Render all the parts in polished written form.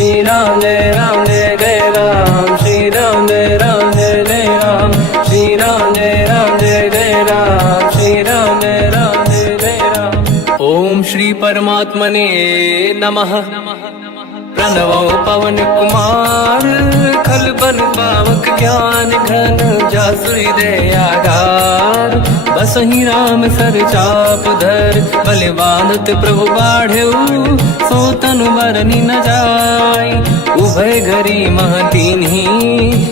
श्री राम जय जय राम, श्री राम जय जय राम, श्री राम जय जय राम, श्री राम जय जय राम। ओम श्री परमात्मने नमः। प्रणवो पवन कुमार, खल बन पावक ज्ञान घन, जासुरी दयागार। बसहि राम सर चाप धर, बलवानत प्रभु बाढ़ऊ, सो तनु मरनि न जाय। उभय घरी मह दीन्ही,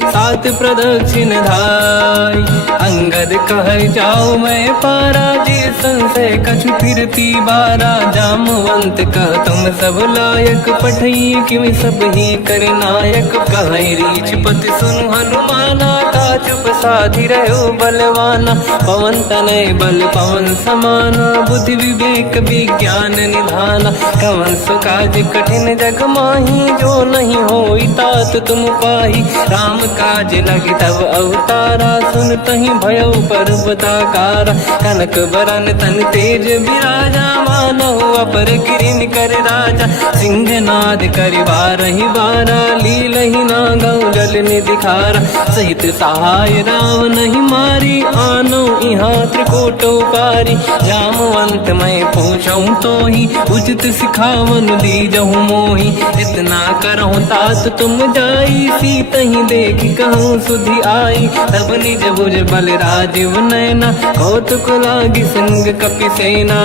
सात प्रदक्षिण धाय। अंगद कह जाओ मैं पारा, जी संशय कछु फिरती बारा। जामवंत कह तुम सब लायक, पठई किमि सब ही कर नायक। कहीं रीछ पति सुनु हनुमाना, का चुप साधि रहो बलवाना। पवन तनय बल पवन समाना, बुद्धि विवेक विज्ञान निधाना। कवन सो काज कठिन जग माही, जो नहीं होई तात तुम पाही। राम काज लगी तब अवतारा, सुन तहि भयउ पर्वताकारा। कनक बरन तन तेज बिराजा, मानहु अपर गिरिन कर राजा। सिंहनाद करि बारहि बारा, लीलहि नागौ जल निधिखारा। सहित सहाय राम नहीं मारी, आनो इहाँ त्रिकोटौ पारी। जामवंत मैं पूछऊँ तोहि, उचित सिखावन दीजहु मोहि। इतना करहु तात तुम जाई, सीतहि देखि कहूँ सुधि आई। तब निज भुज बल राजीव नैना, कौतुक लागी संग कपिसेना।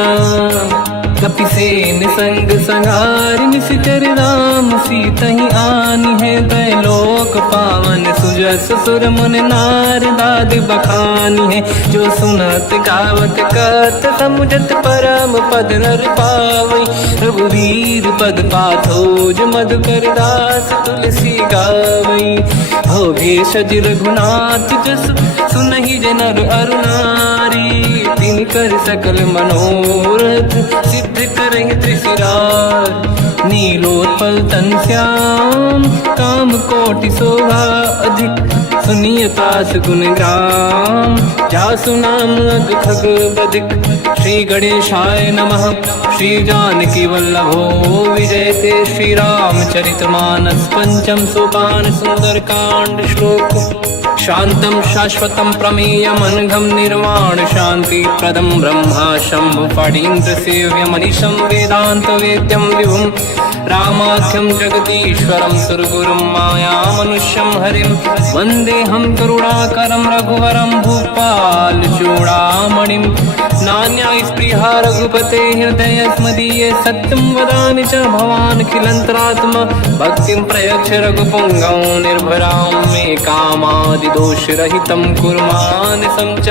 कपिसेन संग संहारि, निशिचर राम सीतहि आनि है। दैलोक पावन सुजस सुर मुन नार, दाद बखानी है। जो सुनत गावत कहत, समुझत परम पद नर पावई। रघुवीर पद पाथोज, मधुकर दास तुलसी गावई। हो भेषज रघुनाथ जस, सुनहि जनर अरु नारी। तिन कर सकल मनोरथ, सिद्ध करहि त्रिशिरार। नीलोत्पल तन श्याम, काम कोटि शोभा अधिक। सुनिय पास गुण ग्राम, जासु नाम अग खग बदिक। श्री गणेशाय नमः। श्री जानकी वल्लभो विजयते, श्री रामचरित मानस। पंचम सोपान सुंदर कांड श्लोक। शांतं शाश्वतं प्रमेयमनघं, निर्वाण शांति प्रदं ब्रह्मा शंभु। फणीन्द्र सेव्य मनीषं, वेदांत वेद्यं विभुं। रामाख्यं जगदीश्वरं, सुरगुरुं माया मनुष्यं हरिं। वन्देऽहं करुणाकरं रघुवरं, भूपाल चूडामणिं। नान्या स्पृहा रघुपते हृदय स्मदीये, सत्यं वदामि च भवानखिलन्तरात्मा। भक्तिं प्रयच्छ रघुपुङ्गं, निर्भरां मे कामादिदोषरहितं कुर्मानसं च।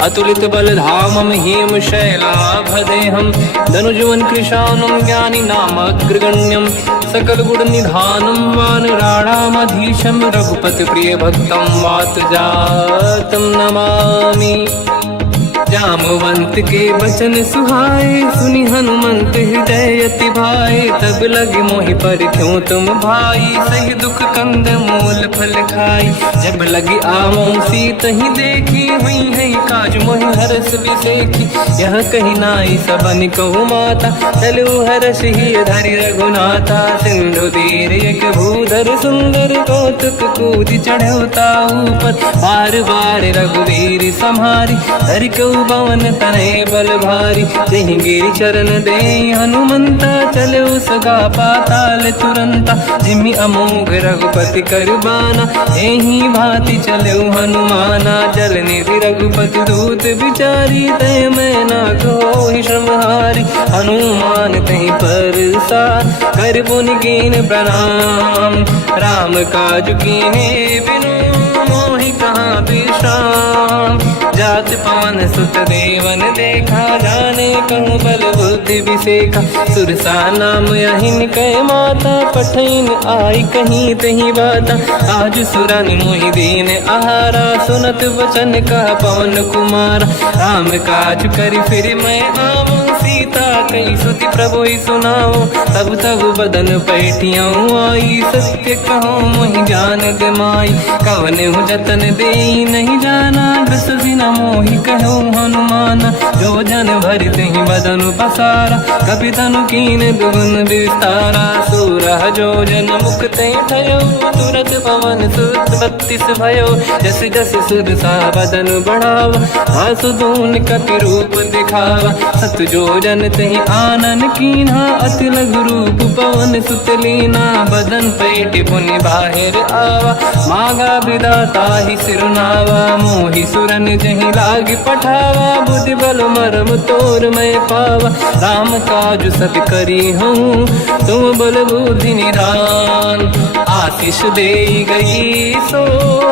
अतुलित बलधामं हेमशैलाभदेहं, धनुजवन कृशानं ज्ञानी नामग्रगण्यं। सकल गुण निधानं वानराणामधीशं, रघुपति प्रिय भक्तं वात जातं नमामि। जामवंत के बचन सुहाए, सुनि हनुमंत हृदय अति भाए। तब लगे मोहि परिथ्यों तुम भाई, सही दुख कंद मूल फल खाई। जब लगी आवों सीतहि देखी, हुई है काज मोहि हरस बिसेखी। यह कही नाई सबन कहु माता, चलु हरष ही धरि रघुनाथा। सिंधु तीर एक भूधर सुंदर, कौतुक कूदि चढ़ौता ऊपर। बार बार रघुवीर सम्हारी, धरि कऊ पवन तनय बल भारी। जहि गिरि चरण दे हनुमंता, चले सगा पाताल तुरंता। जिमि अमोघ रघुपति कर बाना, एहि भांति चले हनुमाना। जल निधि रघुपति दूत बिचारी, तय मैं ना कोहि श्रमहारी। हनुमान तहि परसा, कर पुनि कीन प्रणाम। राम काज कीन्हे बिनु, मोहि कहाँ विश्राम। जात पवन सुत देवन देखा, जाने कहूँ बल बुद्धि विसेखा। सुरसा नाम यहिन कै माता, पठैन आई कहीं तही बाता। आज सुरन मोहि दीन आहारा, सुनत वचन कहा पवन कुमार। राम काज करि फिर मैं आवूं, सीता कई सुति प्रभु सुनाओ। तब तब बदन पैठियाँ आई सत्य कहो मोहि जान गमाई। कवन हूँ जतन दे नहीं जाना दस दिन मोहि कहो हनुमान। जो जन भरित ही बदन पसारा कपि तनु कीन दुगुन विस्तारा। सूरह जो जन मुक्ते थयो तुरत पवन सुत 32 भयो। जस जस सुर सा बदन बढ़ावा आसुदून कपि रूप दिखावा। सत जो जन तहि आनन कीन्हा अति लघु रूप पवन सुत लीना। बदन पेट पुनि बाहिर आवा मागा विदाता ही सिरुनावा। मोहि सुरन जहि लाग पठावा बुद्धि बल मरम तोर मैं पावा। राम काज सब करी हूँ तुम बल बुद्धि निधान। आशीष दे गई सो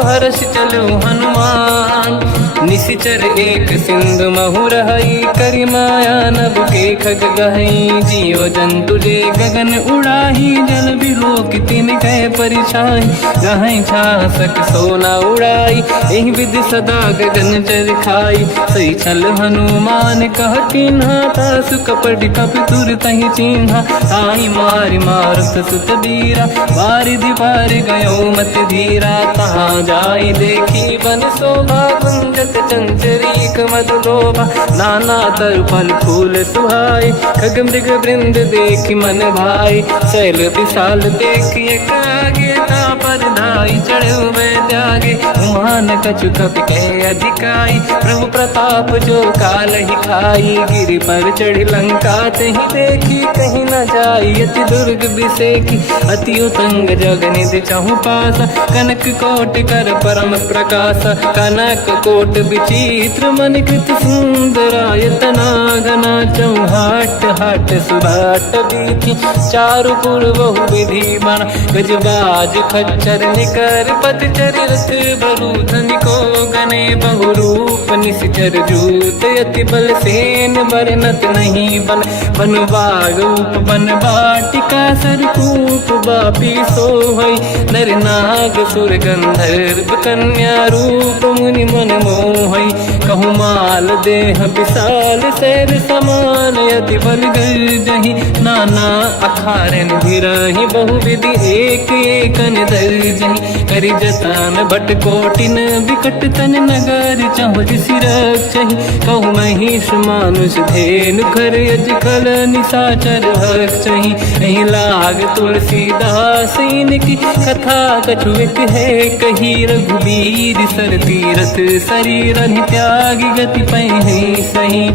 हर्ष चलो हनुमान। निशिचर एक सिंधु महु रहई करि माया नभ के खग गहई। जीव जंतु जे गगन उड़ाही जल बिलोक तिन कह परिछाई। जहाँ छासक सोना उड़ाई एहि विधि सदा गगन चर खाई। सही छल हनुमान कह किन्हा तासु कपट कपि तुर तहि चिन्हा। ताई मारि मारुत सुत बीरा बारिधि पार गयो मत धीरा। तहाँ जाई देखी बन शोभा कुंजत चंचरीक मधुलोभा। नाना तर फल फूल सुहाई खग मृग वृंद देखी मन भाई। शैल विशाल देखिए कागे पर धाई चढ़ो मैं त्यागे। मान कछु कपि कह अधिकाई प्रभु प्रताप जो काल ही खाई। गिरि पर चढ़ी लंका तहि देखी कहीं न जाई। अति दुर्ग बिसेकी अति उतंग जग निधि चहु पासा। कनक कोट कर परम प्रकाश कनक कोट विचित्र मन कृत सुंदरायतना। घना चौहाट हाट सुराट बीथी चारु पुर बहु विधि बना। गजबाज खच्चर निकर पतचर रथ बरु धनिको गने बहु रूप। निशिचर जूत अति बल सेन बरनत नहीं बन। बन बाग उप बन बाटिका सरकूप बापी सोहई। नर नाग सुर गंधर्व कन्या रूप मुनि मन मोहई। कहु माल देह विशाल शैर समान यति बल गर्जहि। नाना अखारन भिरहि बहु विधि एक एकन दर्जहि। करि जतन भट कोटिन विकट तन नगर चहुर सिरक्षहि। कहु महिष मानुष धेनु खर यज खल निशाचर भक्षहि। एहि लाग तुलसीदास इनकी कथा कछु एक है कही। रघुबीर सर तीरथ शरीर त्यागी गति पहि सही।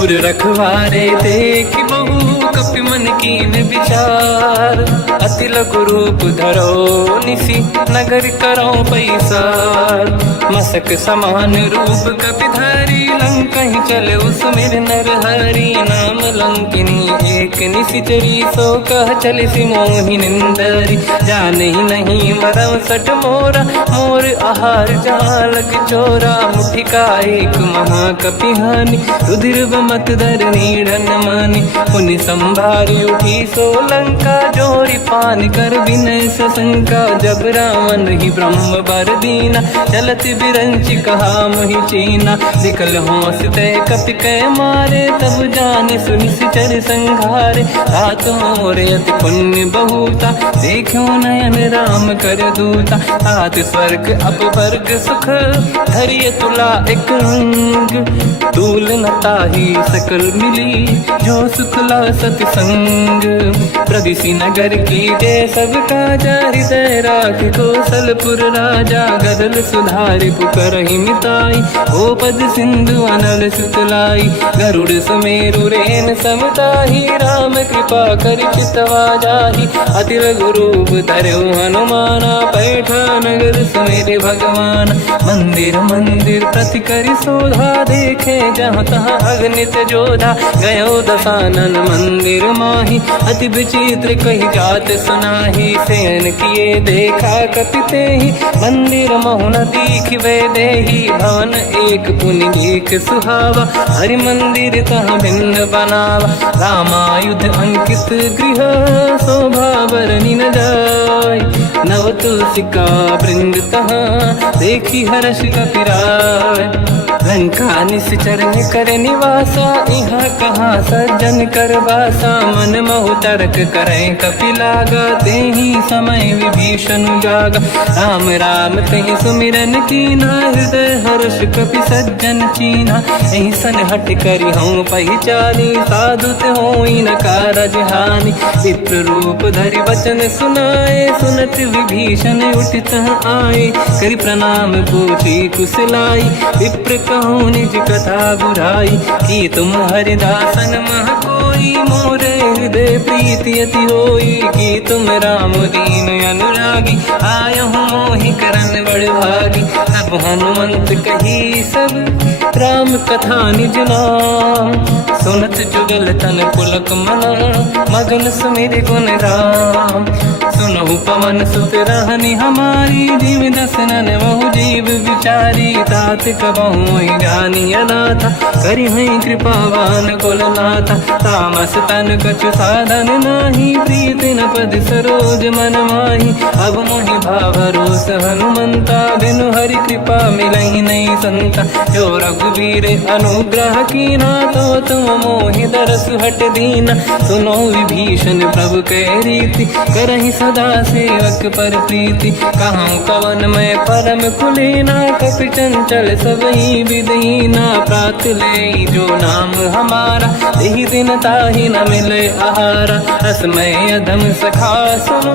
उर रखवारे देख बहु कपि मन कीन विचार। अति लघु रूप धरो निसी नगर करो पैसार। मसक समान रूप कपि धरी लंका ही चले उसमें नर हरि। नाम लंकिनी एक निशिचरी सो कह चले सि मोहि निंदरी। जान ही नहीं मरम सट मोरा मोर आहार जालक चोरा। मुठिका एक महाकपि हानि रुधिर बमत धर नीड़न मानि। पुनि संभारी उठी सो लंका जोरी पान कर विनय सशंका। जब रावण ही ब्रह्म बर दीना चलत बिरंच कहा मोहि चीना। निकल होश तय कपि कै मारे तब जाने सुनिश्चर संघारे। तात मोर अति पुण्य बहुता देखो नयन राम कर दूता। तात स्वर्ग अपवर्ग सुख धरिय तुला एक अंग। दूल न ताहि सकल मिली जो सुखला सतसंग। प्रदिशि नगर की जय सब काजा हृदय राख कौशलपुर राजा। गदल सुधारि पुकरहि मिताई ओ पद सिंधु अनल सुतलाई। गरुड़ सुमेरु रेन समताहि राम कृपा कर चितवा जाहि। अति लघु रूप धरऊ हनुमाना पैठा नगर सुमेरे भगवान। मंदिर मंदिर प्रति करि शोधा देखे जहाँ तहाँ अगणित जोधा। गयो दशानन मंदिर माही अति विचित्र कही जात सुनाही। शयन किए देखा कपि तेहि मंदिर महु न दीखिबे देहि। भवन एक पुनि देख सुहावा हरि मंदिर तहाँ भिन्न बनावा। रामायुध अंकित गृह शोभा बरनि न जाय। नव तुलसी का वृंद तहाँ देखी हर्ष कपिराय। लंका निश्चर करे निवासा यहाँ कहाँ सज्जन कर वासा। मन महु तर्क करें कपिलागा तेहि समय विभीषण जागा। राम राम तेहि सुमिरन कीना हृदय हर्ष कपि सज्जन चीना। एहि सन हट करी हूँ पहिचानी साधुत होई न कारज हानि। विप्र रूप धरि वचन सुनाए सुनत विभीषण उठित आए। करि प्रणाम पूछी कुशलाई विप्र कहूँ निज कथा बुराई। कि तुम हरिदासन मह कोई मोरे हृदय प्रीति अति होई। कि तुम राम दीन अनुरागी आयहु मोहि करन बड़ भागी। तब हनुमंत कही सब राम कथा निज नाम। सुनत जुगल तन पुलक मना मगन सुमिर गुण राम। सुनहु पवन सुत रहनी हमारी जीव दसनन महु जीव विचारी। तात कबहु जानी अनाथा करि हई कृपावान कुलनाथा। तामस तन कछु साधन नाही प्रीत न पद सरोज मन माही। अब मोहि भावरोस हनुमंता बिनु हरि कृपा मिलहि नहीं संता। जो रघुवीर अनुग्रह कीना तो तुम मोहि दरस हट दीना। सुनो विभीषण प्रभु के रीति करहि सदा सेवक पर प्रीति। कहूँ कवन मैं परम कुलीना कपि चंचल सबई विदहीना। प्रात ले जो नाम हमारा यही दिन ताहि न मिले आहारा। रसमय अधम सखा सुनो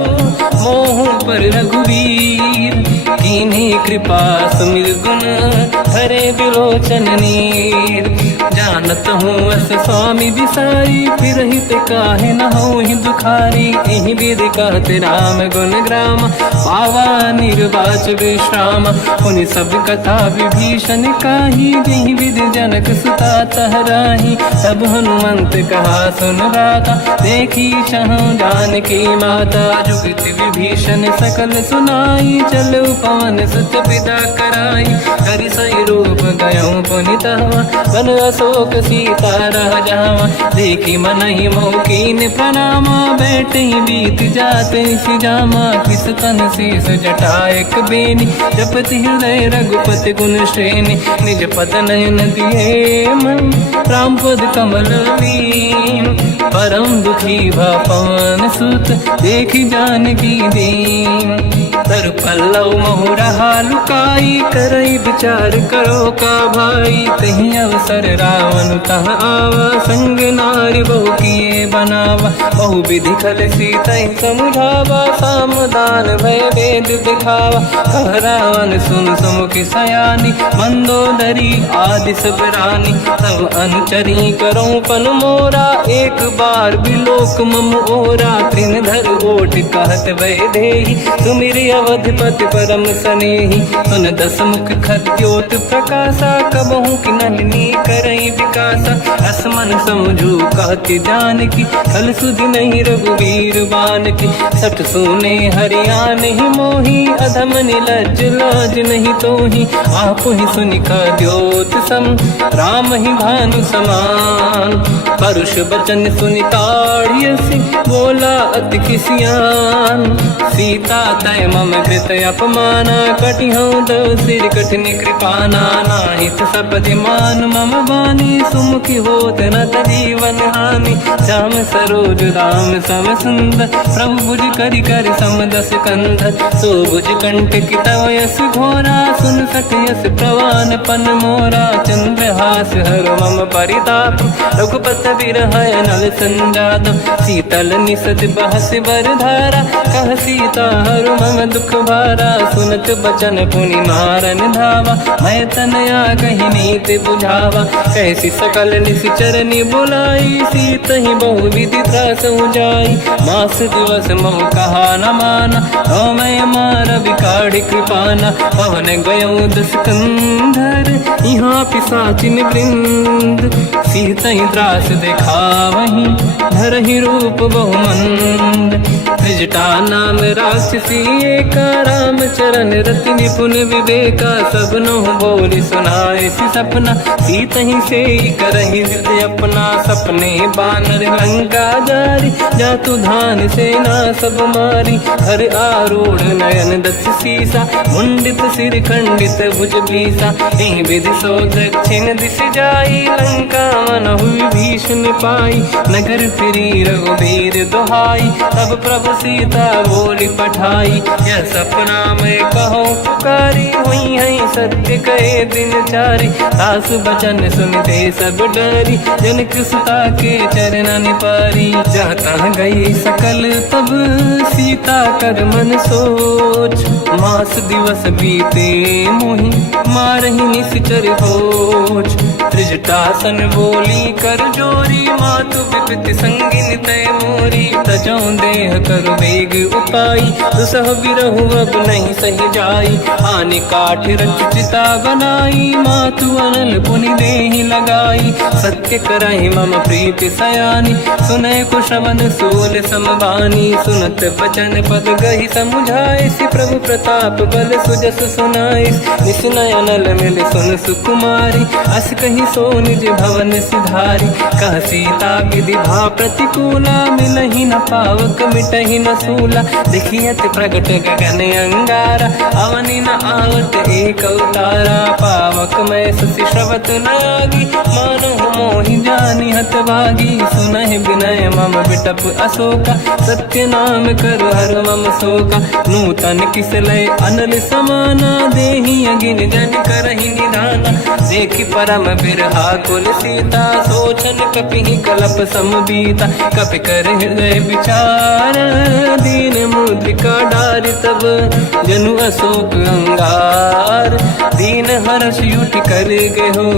मोह पर रघुवीर। कीन्ही कृपा सुमिर गुण हरे बिलोचन नीर। जानत हूँ अस स्वामी विसारी फिर हित काहे न होहि दुखारी। एहि विधि कहते राम गुण ग्राम पावा निर्वाच विश्राम। उन सब कथा विभीषण काही जहि विधि जनक सुता तहराही। तब हनुमंत कहा सुन राता देखी छहु जानकी माता। जुगत विभीषण सकल सुनाई चलो पवन सुत पिता कराई। हरि सही रूप गयो पुनितवा बन अशोक सीता रह जावा। देखी मनहि मोकीन प्रणामा बैठे बीत जाते सिजामा। किस तन शीस जटायक बेनी जपति हृदय रघुपति गुण श्रेणी। निज पद नयन दिए मन राम पद कमल लीन। परम दुखी भा पवन सुत देखी जानकी दीन। तर पल्लव महु रहा लुकाई करई विचार करो का भाई। तही अवसर रावण तह आवा संग नारी बहु किए बनावा। बहु विधि खल सीतहि समुझावा सामदान भय वेद दिखावा। कह रावण सुन सुमुख सयानी मंदोदरी आदि सब रानी। सब अनुचरी करो पन मोरा एक बार बिलोक मम ओरा। तृण धर ओट कहत भय देहि सुमिर अवधपति परम सनेहि। सुन दस मुख खद्योत प्रकाशा कबहु कि नलिनी करई विकासा। असमन समझू कहति जानकी खल सुधि नहीं रघुवीर बानकी। सठ सुने हरियाण ही मोही अधम निलज्ज लाज नहीं तोही। आप ही सुनि खद्योत सम राम ही भानु समान। परुष बचन सुनि ताड़ियसि बोला अति किसियान। सीता तय मम कृत अपमाना कटिहूँ दो सिर कठिन कृपाना। नाहित सपदि मान मम बानी सुमुखी होत न जीवन हानि। श्याम सरोज राम सम सुंदर प्रभु भुज करि करि समदस कंधर। सो भुज कंठ की तव यस घोरा सुन सक यस प्रवान पन मोरा। चंद्रहास हर मम परिताप रघुपत विरह नल संजात। शीतल निसत बहस बर धारा कह सीता हर मम दुख भारा। सुनत बचन पुनि मारन धावा मैं तनया कही नीति बुझावा। कैसी सकल निश्चरनि बुलाई सीतहि बहु विधि त्रास जाई। मास दिवस महु कहा न माना तो मैं मार बिकाढ़ कृपाना। पवन गयो दस कंधर यहाँ पिशाचिन वृंद। सीतहि त्रास दिखावहीं धरहि रूप बहु मंद। त्रिजटा नाम राक्षसी एका, राम चरण रति निपुण विवेका। सबनो बोली सुनाए सी सपना, सीत ही से करही जिद अपना। सपने बानर लंका जारी, जातु धान सेना सब मारी। हर आरूढ़ नयन दस सीसा, मुंडित सिर खंडित भुज बीसा। एहि विधि सो दक्षिण दिश जाई, लंका मनहु विभीषण पाई। नगर फिरी रघुबीर दुहाई, तब प्रभु सीता बोली पठाई। यह सपना मैं कहूँ पुकारी, हुई है सत्य कहे दिन चारी। सास बचन सुनते सब डरी, जनक सुता के चरण पारी। जाता गई सकल तब सीता कर मन सोच, मास दिवस बीते मोहि मारहि निश्चर होच। त्रिजटासन बोली कर जोरी, मातु विपति संगिन तय मोरी। तजौ देह कर वेग उपाई, दुसह बिरहु अब नहीं सही जाई। आने काठ रचिता बनाई, मातु अनल पुनि देहि लगाई। सत्य करहि मम प्रीति सयानी, सुनय कुशवन सूल समबानी। सुनत बचन पद गहि समुझाए, सि प्रभु प्रताप बल सुजस सुनाई। निसनय अनल मिल सुन सुकुमारी, अस कहि सो निज भवन सिधारी। कह सीता विधि भा प्रतिकूला, मिलहि न पावक मिटहि न सूला। देखियत प्रगट गगन अंगारा, अवनि न आवत एक अवतारा। पावक मैं ससि श्रवत न आगी, मानो मोहि जानि हत भागी। सुनहि विनय मम बिटप अशोका, सत्य नाम कर हर मम शोका। नूतन किसलय अनल समाना, देहि अगिन जन करहि निधाना। देखि परम बिरहा कुल सीता, सोचन कपिहि कलप समबीता। कपि कर हृदय विचार, दीन मुद्रिका डारि तब जनु अशोक अंगार। दीन हर्ष युट कर गेहो,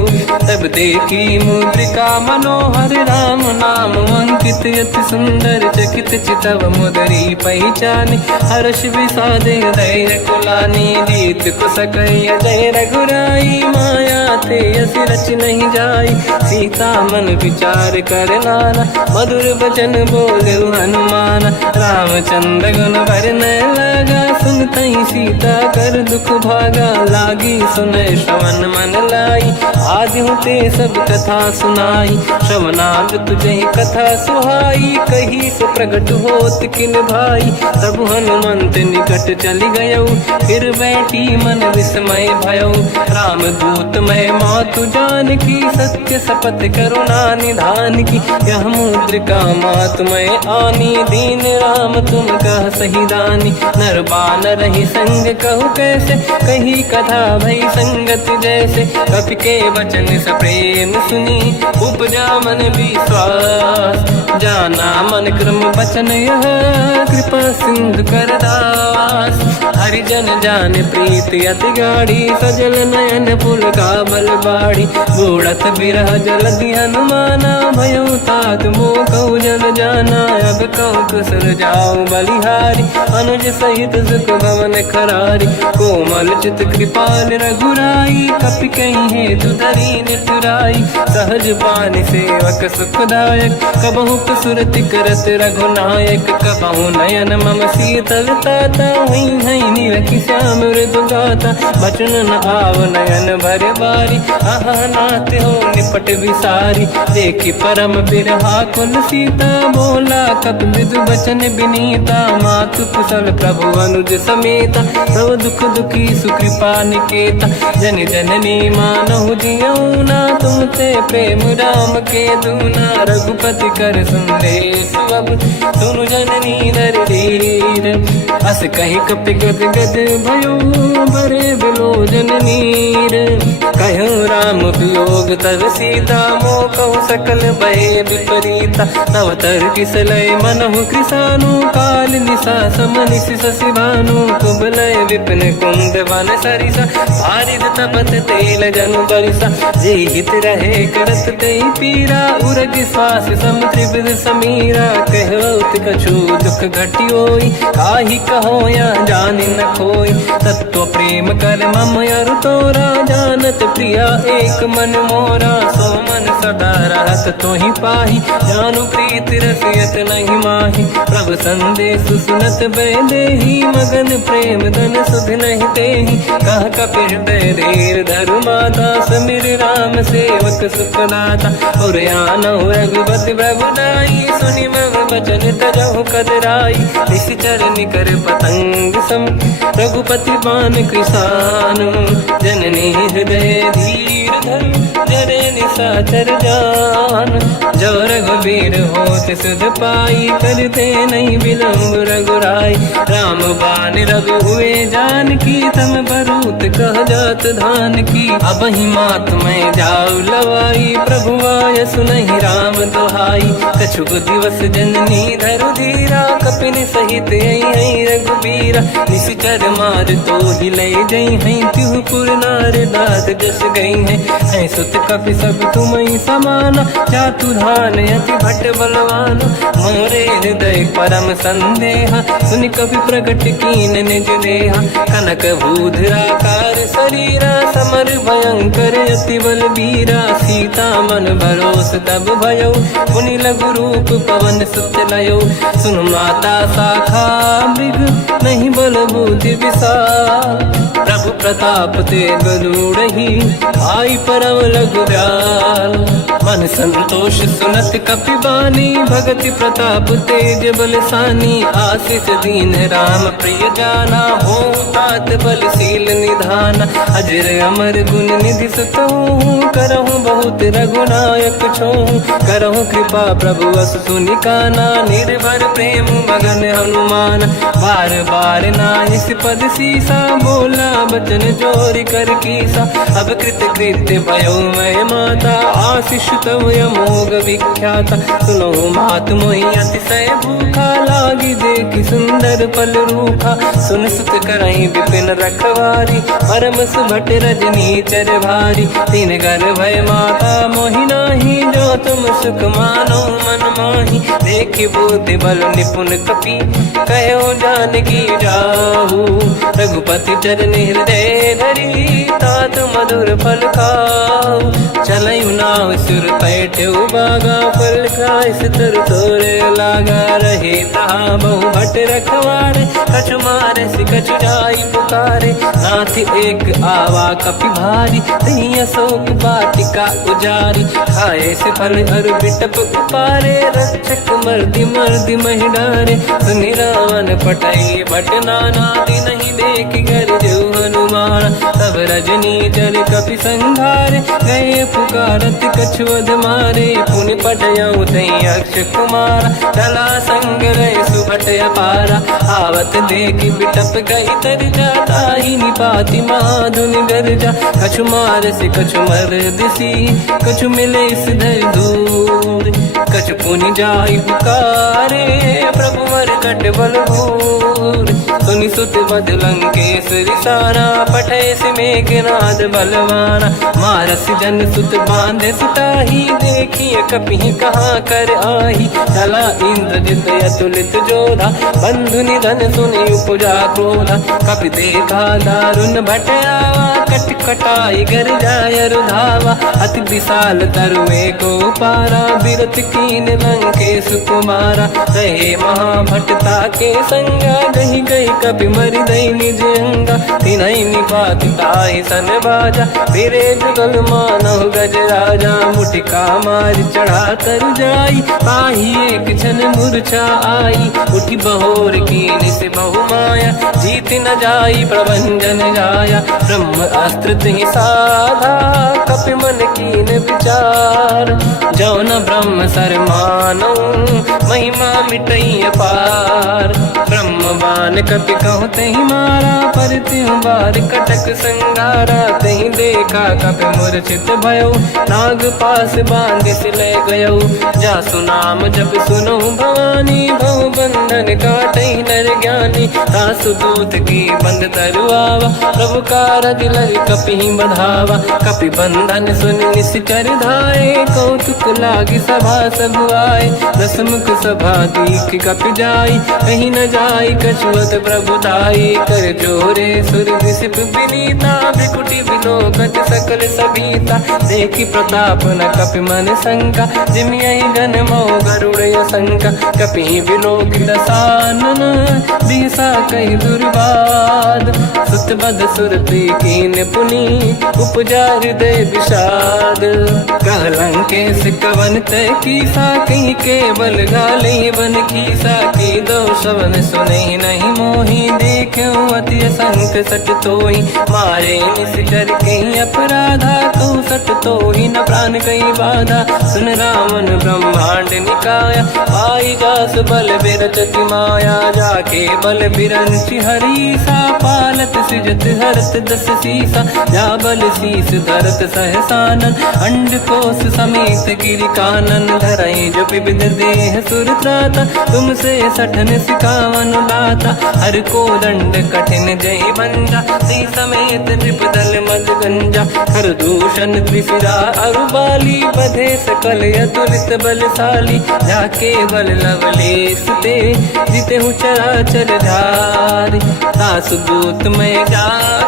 तब देखी मुद्रिका मनोहर। राम नाम अंकित अति सुंदर, चकित चितव मुदरी पहचानी। हर्ष विषादे धैर्य कुलानी, जीत कुश कहि जय रघुराई। माया ते यस रच नहीं जाई, सीता मन विचार कर नाना। मधुर वचन बोले हनुमान, रामचंद्र गुण वरनय लगा। सुनतहि सीता कर दुख भागा, लागी सुनय श्रवण मन लाई। आदि होते सब कथा सुनाई, श्रवणाद तुझे कथा सुहाई। कही से प्रगट होत किन भाई, तब हनुमंत निकट चली गयो। फिर बैठी मन विस्मय भयो, राम दूत मैं मातु जानकी। सत्य शपथ करुणा निधान की, यह मुद्रिका मातु मैं आनी। दीन राम तुम कह सही दानी, नर बानर ही संग कहु कैसे। कही कथा भई संगत जैसे, कपि के वचन सप्रेम सुनी। उपजा मन विश्वास, जाना मन क्रम वचन यह। कृपा सिंधु कर दास, हरिजन जान प्रीति अति गाढ़ी। सजल नयन पुल का बल बाड़ी, बूढ़त बिरह जलधि हनुमाना। भयो तात मोह कहु जल जाना, अब कहु कुशल जाऊ बलिहारी। अनुज सहित सुख भवन खरारी, कोमल चित कृपाल रघुराई। कपि कहीं हेतु धरी निठुराई, सहज पानि सेवक सुखदायक। कबहु सुरति करत रघुनायक, कबहु नयन मम शीतल ताता। हुई है नीरखि श्याम मृदु गाता, बचन न आव नयन भर बारी। आहा नाथ हो निपट विसारी, देखि परम बिरहा कुल सीता। बोला कपि मृदु बचन विनीता, मातु कुशल प्रभु अनुज समेता। सब दुख दुखी सुकृपा निकेता, जन जननी मानहु जियौना। तुम ते प्रेम राम के दूना, रघुपति कर संदेश अब सुनु जननी नर धीर। अस कहि कपि गद गद भयो, बरे बिलोचन नीर। कहु राम वियोग तब सीता, मोह कहु सकल भय विपरीता। तव तर किसलय मनहु कृसानु, काल निशा समनिशि शशि भानु। कुबलय विपिन कुंद वन सरिसा पारिद तपत तेल जनु बरिसा जे हित रहे करत ते पीरा उरग श्वास सम त्रिविध समीरा कहत कछु दुख घटियोई काहि कहो या जानि न खोई तत्व प्रेम कर मम अरु तोरा जानत प्रिया एक मन मोरा सो मन सदा रहत तोहि पाही जानु प्रीत रसियत नहीं माही प्रभु संदेश सुनत बैदेही मगन प्रेम धन सुध नहीं तेहि कह कपि हृदय धीर धरु माता समिर राम सेवक सुखदाता और आनहु रघुपति प्रभु दाई सुनि मम बचन तजहु कदराई निश्चर निकर पतंग सम रघुपति बान कृषानु जननी हृदय धीर धरु जरे निशाचर जान जो रघुबीर होत सुध पाई करते नहीं विलम्ब रघुराई राम बान रघु हुए जान की तम बरूत कह जात धान की अब ही मात में जाऊ लवाई प्रभु आय सुनहि राम दोहाई कछुक दिवस जननी धरु धीरा कपिन सहित आई रघुबीरा निश्चर मार तो हिले जई हैं तिहु पुर नार दात जस गई हैं सुत कपि सब तुमहि समाना चातु धान अति भट बलवान मोरे हृदय परम संदेहा सुनि कपि प्रकट कीन निज देहा कनक भूधराकार शरीरा समर भयंकर अति बल बीरा सीता मन भरोस तब भयो मुनि लघु रूप पवन सुत लयो सुन माता शाखा मृग नहीं बल बुद्धि विशाल प्रभु प्रताप ते गरुड़हि आई परम लघुराल मन संतोष सुनत कपि बानी भगति प्रताप तेज बलसानी आशीष दीन राम प्रिय जाना हो तात बलशील निधान अजर अमर गुण निधि सुतहु करहु बहुत रघुनायक छोहु करहु कृपा प्रभु अस सुनि काना निर्भर प्रेम मगन हनुमान बार बार नाइस पद सीसा बोला बचन जोरि कर कीसा अब कृत कृत्य भयो मैं माता आशीष तव अमोघ विख्याता सुनो मात मोहि अतिशय भूखा लागी देखि सुंदर पल रूखा सुन सुत करहि विपिन रखवारी परम सुभट रजनी चर भारी तीन घर भय माता मोहि नाही जो तुम सुख मानो मन माही देखि बुद्धि बल निपुण कपि कहो जानकी जाहू रघुपति चरण हृदय धरी तात मधुर फल खाऊ चलयु नाव सुर पैठे बागा फल खाय सितर तोरे लागा रहे तहा बहु भट रखवारे कछु मारे सि कछु जाई पुकारे नाथ एक आवा कपि भारी तही अशोक वाटिका उजारी खाए से फल अर बिटप उपारे रक्षक मर्दि मर्दि महि डारे सुनि रावण पटई भट नाना दिन नहीं देख कर जो हनुमान तब रजनी चल कपि संघारे गए पुकारत कछुअध मारे पुनि पटयऊ तई अक्ष कुमार चला संग रहे सुभट अपारा आवत देखि बिटप गई तर जाता ही निपाति माधुनि गर्जा कछु मार से कछु मर दिसी कछु मिले इस धर दूर कछु पुनि जाई पुकारे प्रभु मर कट बल भूर सुनि सुत बद लंकेश्वरी सारा पठे से मेघनाद बलवाना मारस जन सुत बांधे सुताही देखिए कपि कहाँ कर आही चला इंद्रजित अतुलित जोधा बंधु निधन सुनि उपजा क्रोधा कपि देखा दारुण भट आवा कट कटाई गर जाय रुधावा अति विशाल तरुए को पारा बिरत कीन लंकेश कुमारा रहे महाभटता के संगा गही गई कपि मरि दई निज अंगा तिनहि निपाति ताहि सन बाजा फिरे जुगल मानव गज राजा मुटिका मार चढ़ा तर जाई ताहि एक क्षण मूर्छा आई उठी बहोर कीन से बहु माया जीत न जाई प्रभंजन जाया ब्रह्म अस्त्र तिहि साधा कपि मन कीन विचार जो न ब्रह्म सर मानो महिमा मिटई अपार ब्रह्म बान कपि कहु तहि मारा पर तिहु बार कटक संगारा तहि देखा कपि मूर्छित भयो नाग पास बांध सिले गयो जासु नाम जप सुनो भवानी भव बंधन काटई नर ज्ञानी जाई। तासु दूत की बंद तरुआवा, प्रभु का रज लग कपि बधावा। कपि बंधन सुन निश्चर धाये, कौतुक लागी सभा सब आए। दसमुख सभा दीख कपि जाई, कहीं न जाई कछुअत प्रभु दाई। कर जोरे सुर सिप विनीता, भ्रिकुटी विलोकत सकल सबीता। देखी प्रताप न कपि मन शंका, जिमियहि जन्मो गरुड़ शंका। कपि विलोकित दसानन, दिशा कहि दुर्वाद। सुत बध सुरति कीन पुनि, उपजा हृदय विषाद। कहलंकेश कवन तय कीसा, कहीं केवल गाले बन कीसा। की दो शवन सुने नहीं मोही, देखे अति संत सट तोही। मारे निश्चर कहीं अपराधा, कहूँ सट तोही न प्राण कहीं बाधा। सुन रावण ब्रह्मांड निकाया, पाई जास बल बिरचति माया। जाके बल बिरंचि हरीसा, पालत सिजत हरत दस सीसा। जा बल शीस धरत सहसानन, अंड कोश समेत गिरि कानन। धरई जो विविध देह सुर त्राता, तुमसे सठन सिखावन दाता। हर को दंड कठिन जय बंजा, सी समेत नृपदल मद गंजा। हर दूषण त्रिशिरा अरुबाली, बधे सकल अतुलित बलशाली। जाके बल लवलेश ते, जिते हूँ चराचर धारी। तासु दूत में जा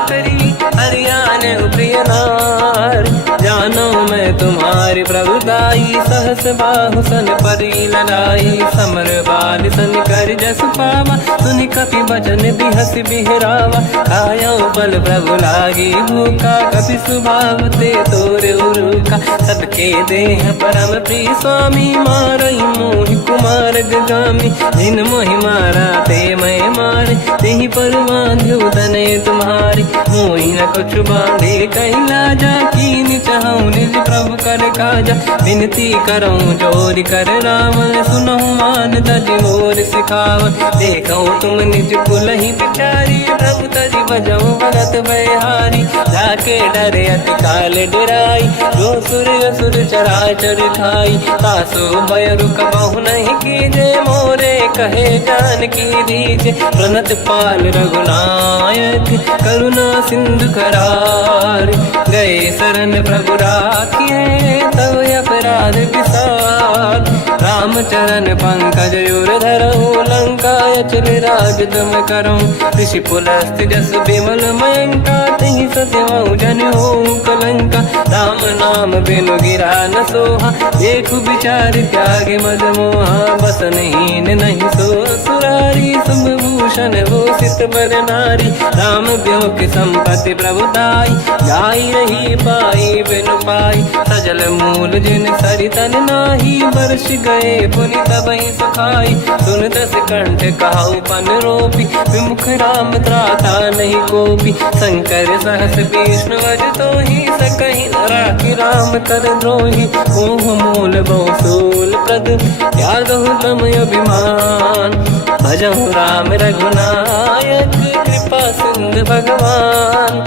करी, हरियाण प्रिय नार। जानो मैं तुम्हारी प्रभुदाई, सहस बाहु सन परी लड़ाई। समर बाल सन कर जस पावा, सुनि कपि बचन बिहस बिहरावा। खायो बल प्रभु लागी भूखा, कपि स्वभाव ते तोर उरुका। सबके देह परम प्रिय स्वामी, मारई मोहि कुमार गामी। जिन मोहि मारा ते मैं मारे, तेहि पर बांध्यो तनय तुम्हारी। मोहि न कुछ बांधे कैलाजा, कीन चाहूं निज प्रभु कर काजा। विनती करऊं जोरि कर रावण, सुनहु मान तज मोर सिखावन। देखऊं तुम निज कुल ही बिचारी, प्रभु तज बजऊं भगत बयहारी। जाके डरे अति काल डराई, जो सुर असुर चराचर खाई। तासु भय रुक बहु नहीं कीजे, मोरे कहे जान की दीजे। प्रणत पाल रघुनायक, करुणा सिंधु करार। गए शरण प्रभु राखिए, तव अपराध विसार। रामचरण पंकज उर धरऊं, लंका अचल राज तुम करऊं। ऋषि पुलस्त जस विमल मयंका, तिहि ससेवऊं जन होऊं कलंका। राम नाम बिनु गिरा न सोहा, देखु विचार त्याग मद मोहा। बसनहीन नहीं सो सुरारी, शुभ भूषण हो सित बर नारी। राम ब्यों की संपत्ति प्रभुताई, जाई रही पाई बिनु पाई। सजल मूल जिन सरितन नाही, वर्ष गए पुनि तबहि सुखाई। सुन दस कंठ कहाऊ पन रोपी, विमुख राम त्राता नहीं कोपी। शंकर सहस विष्णु अज तोहि, सकहि न राखि राम कर द्रोही। मोह मूल बहु सूल प्रद, त्यागहु तम अभिमान। भजहु राम रघुनायक, कृपा सिंधु भगवान।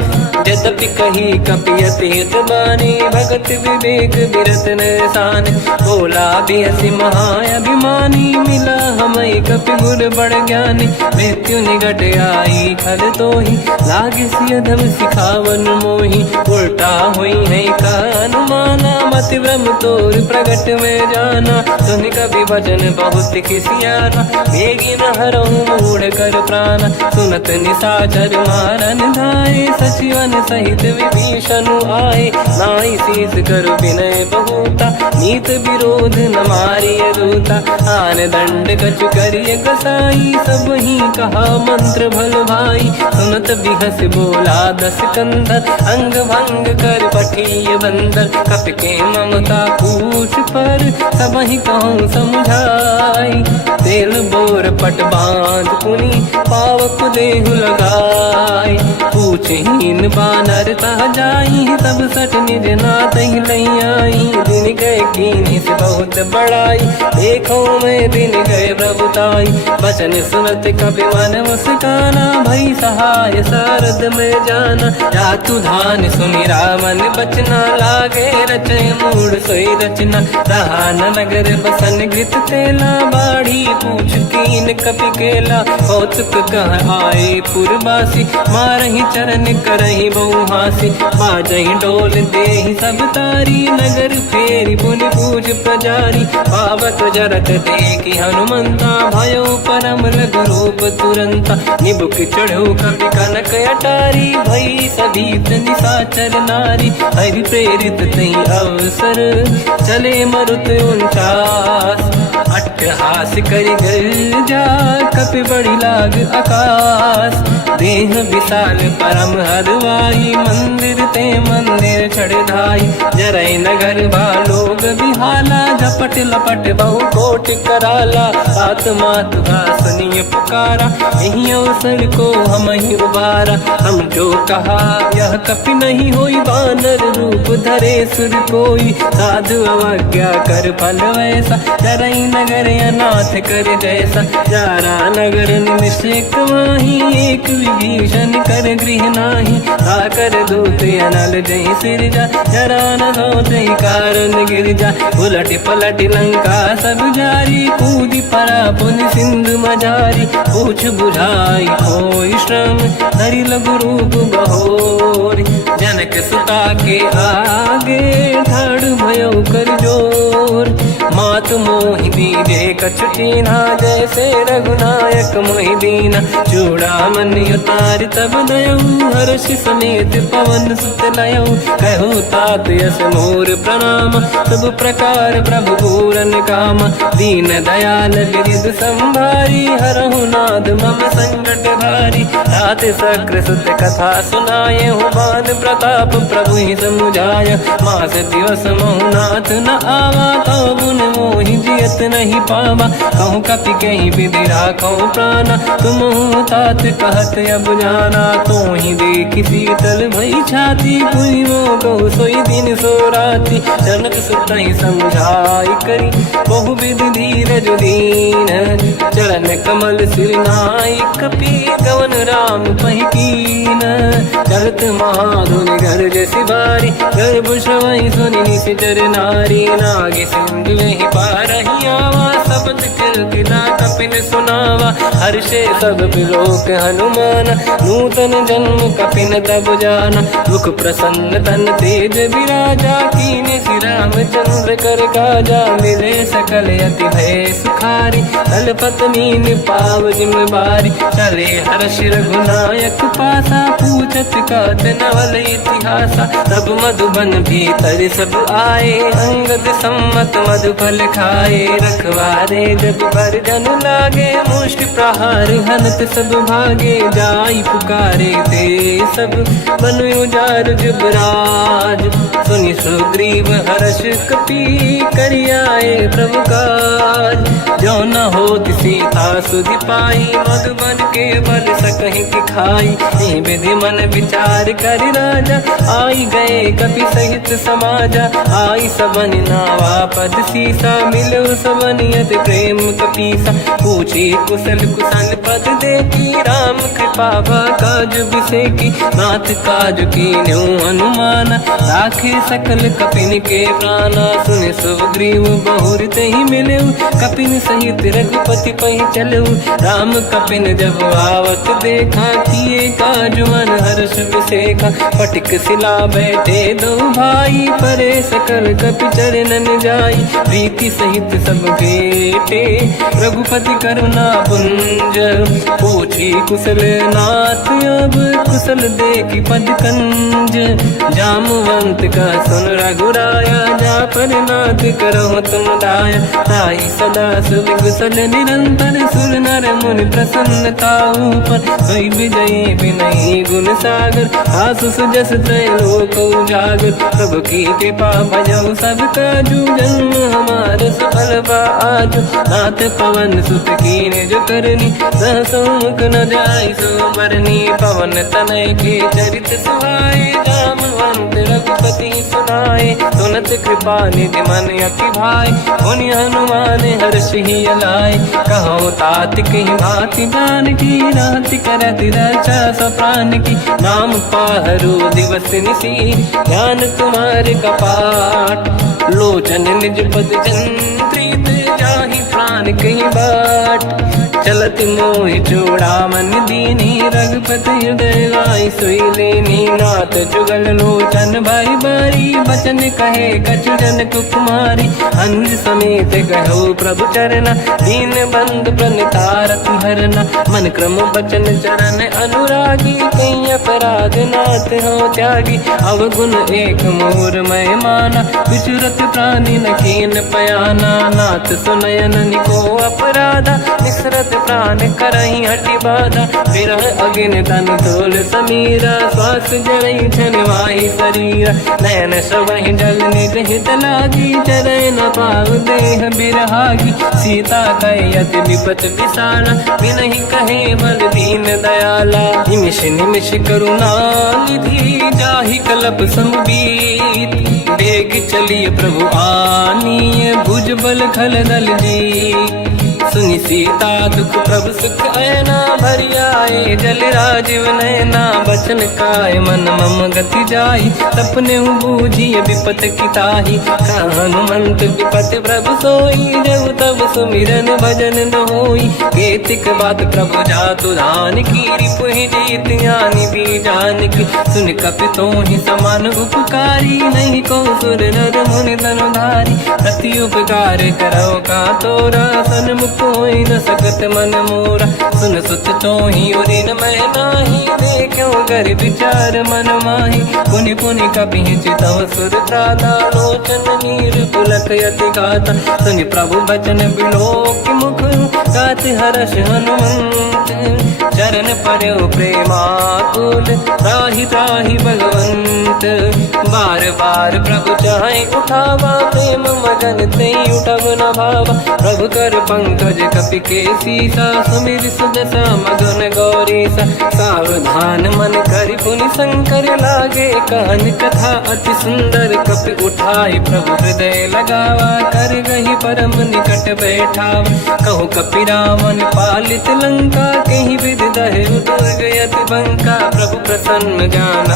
यद्यपि कही कपि अतीत बानी, भगत विवेक बिरत निशान। बोला बिहसि महाअभिमानी, मिला हमें कपि गुर बड़ ज्ञानी। मृत्यु निकट आई खल तोहि, लागे सियधम सिखावन मोहि। उल्टा हुई है का अनुमाना, मति ब्रह्म तोर प्रगट में जाना। सुनि कपि वचन बहुत खिसियाना, बेगी न हरहु मूढ़ कर प्राण। सुनत निशाचर मारन धाये, सचिवन सहित विभीषण आए। नाई शीस कर विनय बहुता, नीत विरोध न मारिय दूता। आन दंड कछु करिय कसाई, सब ही कहा मंत्र भल भाई। सुनत बिहस बोला दस कंधर, अंग भंग कर पठिय बंदर। कपि के ममता पूछ पर, सब ही कहूँ समझाई। तेल बोर पट बांध पुनि, पावक देहु लगाई। पूछहीन बा बानर तह जाई, तब सट निज नाथ ही लई आई। दिन गए कीनी से बहुत बड़ाई, देखो मैं दिन गए प्रभुताई। बचन सुनत कपि मन मुस्काना, भई सहाय सारद में जाना। जातु धान सुनि रावण बचना, लागे रचे मूड सोई रचना। रहा न नगर बसन घृत तेला, बाढ़ी पूछ कीन कपि केला। कौतुक कह आए पुरवासी, मारहि चरण करहि बहु हासी। बाजहि डोल देहि सब तारी, नगर फेरी पुनि पूज प्रजारी। पावक जरत देखि हनुमंता, भयो परम लघु रूप तुरंता। निबुक चढ़ो कपि कनक अटारी, भई सभीत निशाचर नारी। हरि प्रेरित तई अवसर, चले मरुत 49। अट्टहास करि गर्जा, कपि बड़ी लाग आकाश। देह विशाल परम हरवाई, मंदिर ते मंदिर चढ़ धाई। जरै नगर बालोग बिहाला, झपट लपट बहु कोट कराला। आत्मा तुगा सुनिय पुकारा, यही अवसर को हम ही उबारा। हम जो कहा यह कपि नहीं होई, बानर रूप धरे सुर कोई। साधु अवज्ञा कर फल वैसा, जरै नगर अनाथ कर जैसा। जारा नगर निमिषेक माही, एक विभीषण कर गृह नाही। आकर दूत अनल जय सिरजा, जरा न सोते कारण गिर जा। उलट पलट लंका सब जारी, कूदी परा पुन सिंधु मजारी। पूछ बुझाई कोई श्रम, धरि लघु रूप बहोरी। जनक सुता के आगे, ठाड़ भयो कर जोर। मात मोहि दीजे कछु कीन्हा, जैसे रघुनायक मोहि दीना। चूड़ामन उतार तब दयऊ, हर्ष समेत पवन सुत लयऊ। कहो तात यस मोर प्रणाम, सब प्रकार प्रभु पूरन काम। दीन दयाल गिरिध संभारी, हरहु नाद मम संकट भारी। तात सक्र सुत कथा सुनाए, हो बान प्रताप प्रभु ही समुझाय। मास दिवस महु नाथ न आवा, तो गुण मोहि जियत नहीं पावा। कहूँ कपि कहीं विधि राखो प्राणा, तुम तात कहत अब जाना। तो ही देखी शीतल भई छाती, पुनि मोह सोई दिन सो राती। जनक सुत ही समझाई करी, बहु विधि धीरज दीन। चरण कमल सिर नाई, कपि गवन राम पहि कीन। चलत महाधुनि घर जैसी बारी, गर्भ श्रवहि सुनि निशिचर नारी। नागे सिंधु ही पारहि आवा, शब्द कीर्तिना कपिन सुनावा। हर्षे सब बिलोक हनुमान, नूतन जन्म कपिन तब जाना। मुख प्रसन्न तन तेज विराजा, कीने श्री रामचंद्र कर काजा। मिले सकल अति भय सुखारी, तलपत मीन पाव जिम बारी। चले हर्ष रघुनायक पासा, पूछत कात नवल इतिहासा। तब मधुबन भीतर सब आए, अंगद सम्मत मधुफल खाए। रखवारे जब पर जन लागे, मुष्टि प्रहार हनत सब भागे। जाई पुकारे ते सब, बन उजार जुबराज। सुनि सुग्रीव हर्ष कपि, करियाए प्रभु काज। जो न होत सीता सुधि पाई, मधुबन के बल सकहि खाई। विधि मन विचार कर राजा, आई गए कपि सहित समाजा। आई सबन नावा पद सीसा, मिलो सबन यद प्रेम कपीसा। पूछी कुशल कुशल पद देखी, राम कृपा काज बिसेकी। नाथ काज कीन्यो हनुमान, राखे सकल कपिन के प्राणा। सुनि सुग्रीव बहुर तेहि मिलऊ, कपिन सहित रघुपति पहि चलऊ। राम कपिन जब आवत देखा, किए काज मन हर्ष विसेखा। फटिक सिला बैठे दो भाई, परे सकल कपि चरणन जाई। प्रीति सहित सब बेटे, रघुपति करुणा पुंज। पूछी कुशल नाथ अब, कुशल देखी पद कंज। जामवंत का सुन रघुराया, जा पर नाथ करहु तुम दाया। ताई सदा सुविकुशल निरंतर, सुर नर मुनि प्रसन्नता ऊपर। सोई विजयी विनयी गुण सागर, आसु सुजस त्रैलोक उजागर। प्रभु की कृपा भजऊ सब काजू, जन्म हमार सफल बा आजु। नाथ पवन सुत कीन्ह जो करनी, सहसो मुख न जाय सो मरनी पवन तनय के चरित सुहाए जामवंत रघुपति सुनाए सुनत कृपा निधि मन अति भाई मुनि हनुमान हर्ष ही अलाय कहो तात कही भांति जान की रात करत रक्षा सप्रान की नाम पाहरो दिवस निसी ज्ञान तुम्हारे कपाट लोचन निज पद जंत्रित जाहि प्राण कहीं बाट चलत मोहि चूड़ामन दीनी रघुपति हृदय लाई सोई लेनी नाथ जुगल लोचन भाई बारी बचन कहे कछु जन कुमारी अंज समेत कहो प्रभु चरना दीन बंद प्रणितारत हरना मन क्रम बचन चरण अनुरागी कहीं अपराध नाथ हो त्यागी अवगुण एक मोर मैं माना विचुरत प्राणी न कीन पयाना नाथ सुनयन निको अपराधा निसरत प्राण करही हटि बाधा विरह अगिन तन तोल समीरा श्वास जरई छनवाही शरीरा नयन सबहि जल निज हित लागी चरय न पाव देह बिरहागी सीता कहे अति विपत विसाला बिनहि कहे बल दीन दयाला निमिष निमिष करुणा निधि जाहि कलप संबीत बेग चलिए प्रभु आनीय भुज बल खल दल जी सुनि सीता दुख प्रभु सुख ऐना भरि आए जल राजीव नैना बचन काय मन मम गति जाई सपने बूझी विपत किताही हनुमंत विपत प्रभु सोई जब तब सुमिरन भजन न होई केतिक बात प्रभु जातु धान की रिपुहि जीत ज्ञानी भी जान की सुन कपितों ही समान उपकारी नहीं को सुर नर मुनि धनुधारी प्रति उपकार करो का तोरा सन्मुख कोई न सकत मन मोरा सुन सुत तो ही उरी न मैं नाही देखो कर विचार मन माही पुनि पुनि कपि चितव सुर त्राता लोचन नीर पुलक यति गाता सुनि प्रभु बचन बिलोक मुख गात हर्ष हनुमंत चरण पर्यो प्रेमाकुल त्राहि त्राहि भगवंत बार बार प्रभु चाहे उठावा प्रेम मगन ते उठब न भावा प्रभु कर पंकज कपि के सीसा सुमिर सुदशा मगन गौरीसा सावधान मन करि पुनि शंकर लागे कान कथा अति सुंदर कपि उठाई प्रभु हृदय लगावा कर गही परम निकट बैठावा कहु कपि रावण पालित लंका कहीं विद दहे दुर्ग यति बंका प्रभु प्रसन्न ज्ञान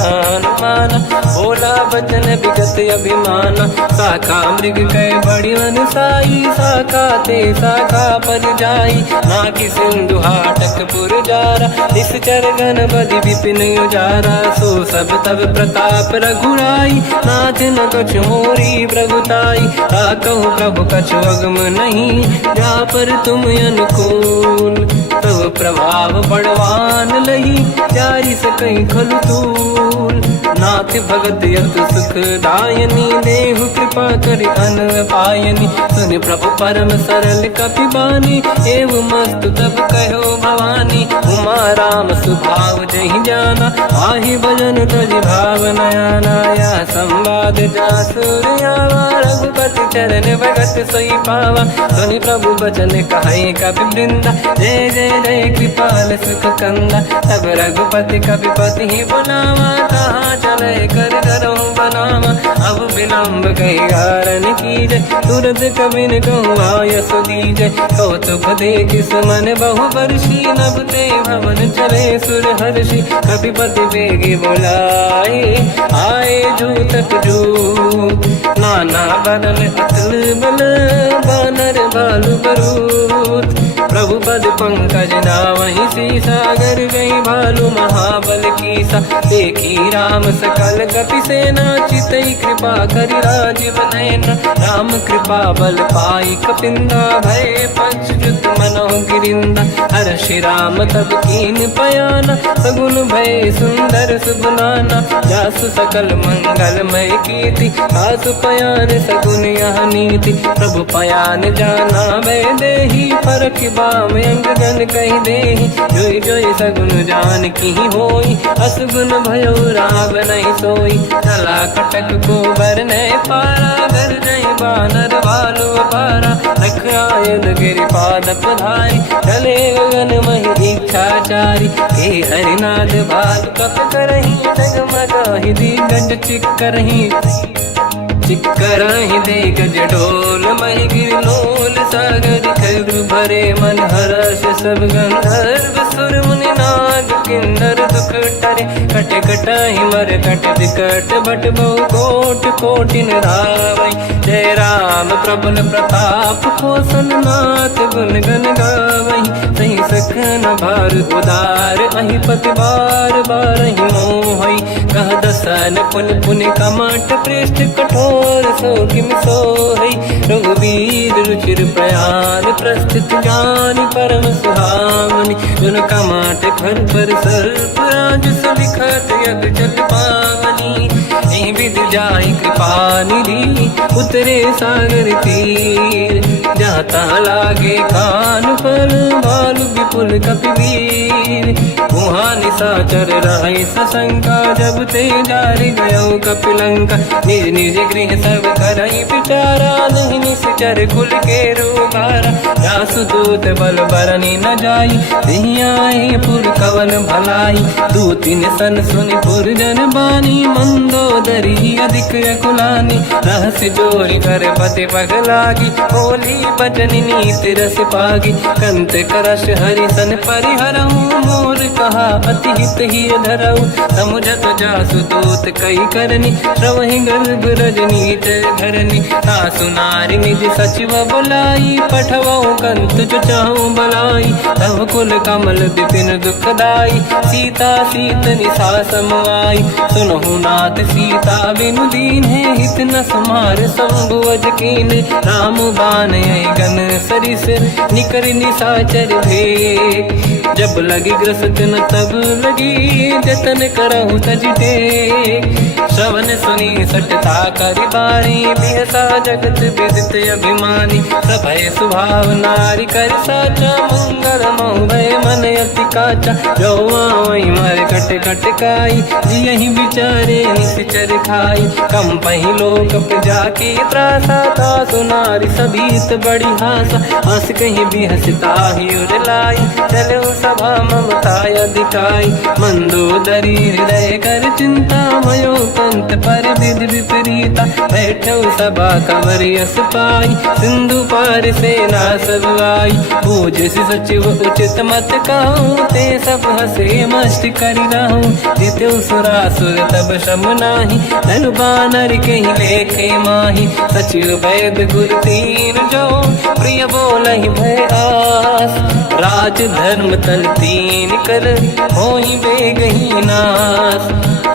माना बोला बचन विगत अभिमाना शाखा मृग कह बड़ी मन साई शाखा ते शाखा पर जाई नाकि सिंधु हाटक पुर जारा इस चरगन बदि विपिन उजारा सो सब तब प्रताप रघुराई नाथ न कछ मोरी प्रभुताई कहु प्रभु कछु अगम नहीं जा पर तुम अनुकूल तब प्रभाव बड़वान लही जारी सकई खलु तूल नाथ भगत यत सुख दायनी देहु कृपा करि अन पायनी सुनि प्रभु परम सरल कपि बानी एव मस्त तब कहो भवानी उमा राम सुभाव जहि जाना आहि भजन तज भाव नयाना या संवाद जासुर आवा रघुपति चरण भगत सोई पावा सुनि प्रभु बचन कहे कपि वृंदा जय जय जय कृपाल सुख कंदा तब रघुपति कपिपति ही बनावा कहाँ चले कर करो बनावा अब विलम्ब कही कारण कीजय तुरंत कबिन कहूँ आयस दीजय कौतुक देख सुमन बहु वर्षी नभ ते भवन चले सुर हर्षि कपिपति बेगी बुलाए आए जूतक जू नाना बदल अतल बल बानर बालु बरूत प्रभु पद पंकज नावहि सीसा गर गई भालू महाबल कीसा देखी राम सकल कपि सेना चितई कृपा करि राजीव नयना राम कृपा बल पाई कपिंदा भय पंचजुत मनो गिरिंदा हर्षि राम तब कीन पयाना सगुन भय सुंदर सुगुनाना जासु सकल मंगलमय कीर्ति आसु पयान सगुन यह नीति प्रभु पयान जाना भय देहि फरक बाम अंग गन कही देहि जोई जोई सगुन जान की होई असगुन भयो राव नहीं सोई चला कटक को बर ने पारा घर नहीं बानर बालू पारा रख आयन गिरि पाद पधारी चले गगन मही दीक्षाचारी हे हरिनाथ भाल कप करही डगमगाहि दिग्गज चिक्करहि दिग्गज डोल महि गिरलोल सागर खर भरे मन हर्ष सब गंधर्व सुर मुनि नाग किन्नर दुख टरे कट कटाहि मर कट विकट भट बहु कोट कोटि रावै जय राम प्रबल प्रताप कोसन नाथ गुण गन गावै सही सखन भार उदार अहि पति बार बारहि मोहै कह दसन पुन पुन कमठ पृष्ठ कठोर सो किम सोहै रघुवीर रुचिर प्रयाण प्रस्थित ज्ञान परम सुहामनि जुन कमठ खर पर सर्प राज सविखत यग जल पावनी एहि विध जाहि कृपा निधि उतरे सागर तीर जाता लागे कान फल भालु विपुल कपिवीर वहाँ निशाचर रहे सशंका जब ते जारि गयो कपिलंका निज निज गृह सब करई विचारा नहीं निश्चर कुल के रूबारा जासुदूत बल बरनी न जाई दिहियाए पुर कवन भलाई दूतिन सन सुनि पुर जन बानी मंदोदरी अधिक अकुलानी रहस्य जोरी कर पति पगलागी होली बचन नीत रस पागी कंत करश हरि सन परिहरहूँ मोर कहा अति हित ही धरऊ समुझत जासुदूत कई करनी श्रवहि गर्भ रजनी जय धरनी तासु नारी निज सचिव बुलाई पठवऊ कंत जो चाहूं बलाई तव कुल कमल विपिन दुखदाई सीता सीत निशा समाई सुनहु नाथ सीता बिनु दीन है हित न समार संभुवज कीन राम बान यही गन सरिस निकर निशाचर भेद जब लगी ग्रस्त न तब लगी जतन करहु तज टेक श्रवण सुनी सटता करि बारी बिहसा जगत विदित अभिमानी सभय स्वभाव नारी कर साचा मंगल मोहय मन अति काचा जो आवई मर कट कट काई जियहि विचारे निश्चर खाई कम पहि लोक प्रजा की त्रासा था सुनारी सभीत बड़ी हासा हंस कहीं बिहसता ही उर लाई चलो सभा ममता अधिकाई मंदोदरी हृदय कर चिंता मयो पंत पर विधि विपरीता बैठो सभा कंवर यस पाई सिंधु पार सेना सब आई पूज सचिव उचित मत कहूँ ते सब हसे मस्त करि रहूँ जित्यो सुरासुर तब शम नाही धनु बानर कहीं लेखे माही सचिव वैद गुरु तीन जो प्रिय बोलहि भय आस राज धर्म तल तीन कर होई बेगही नास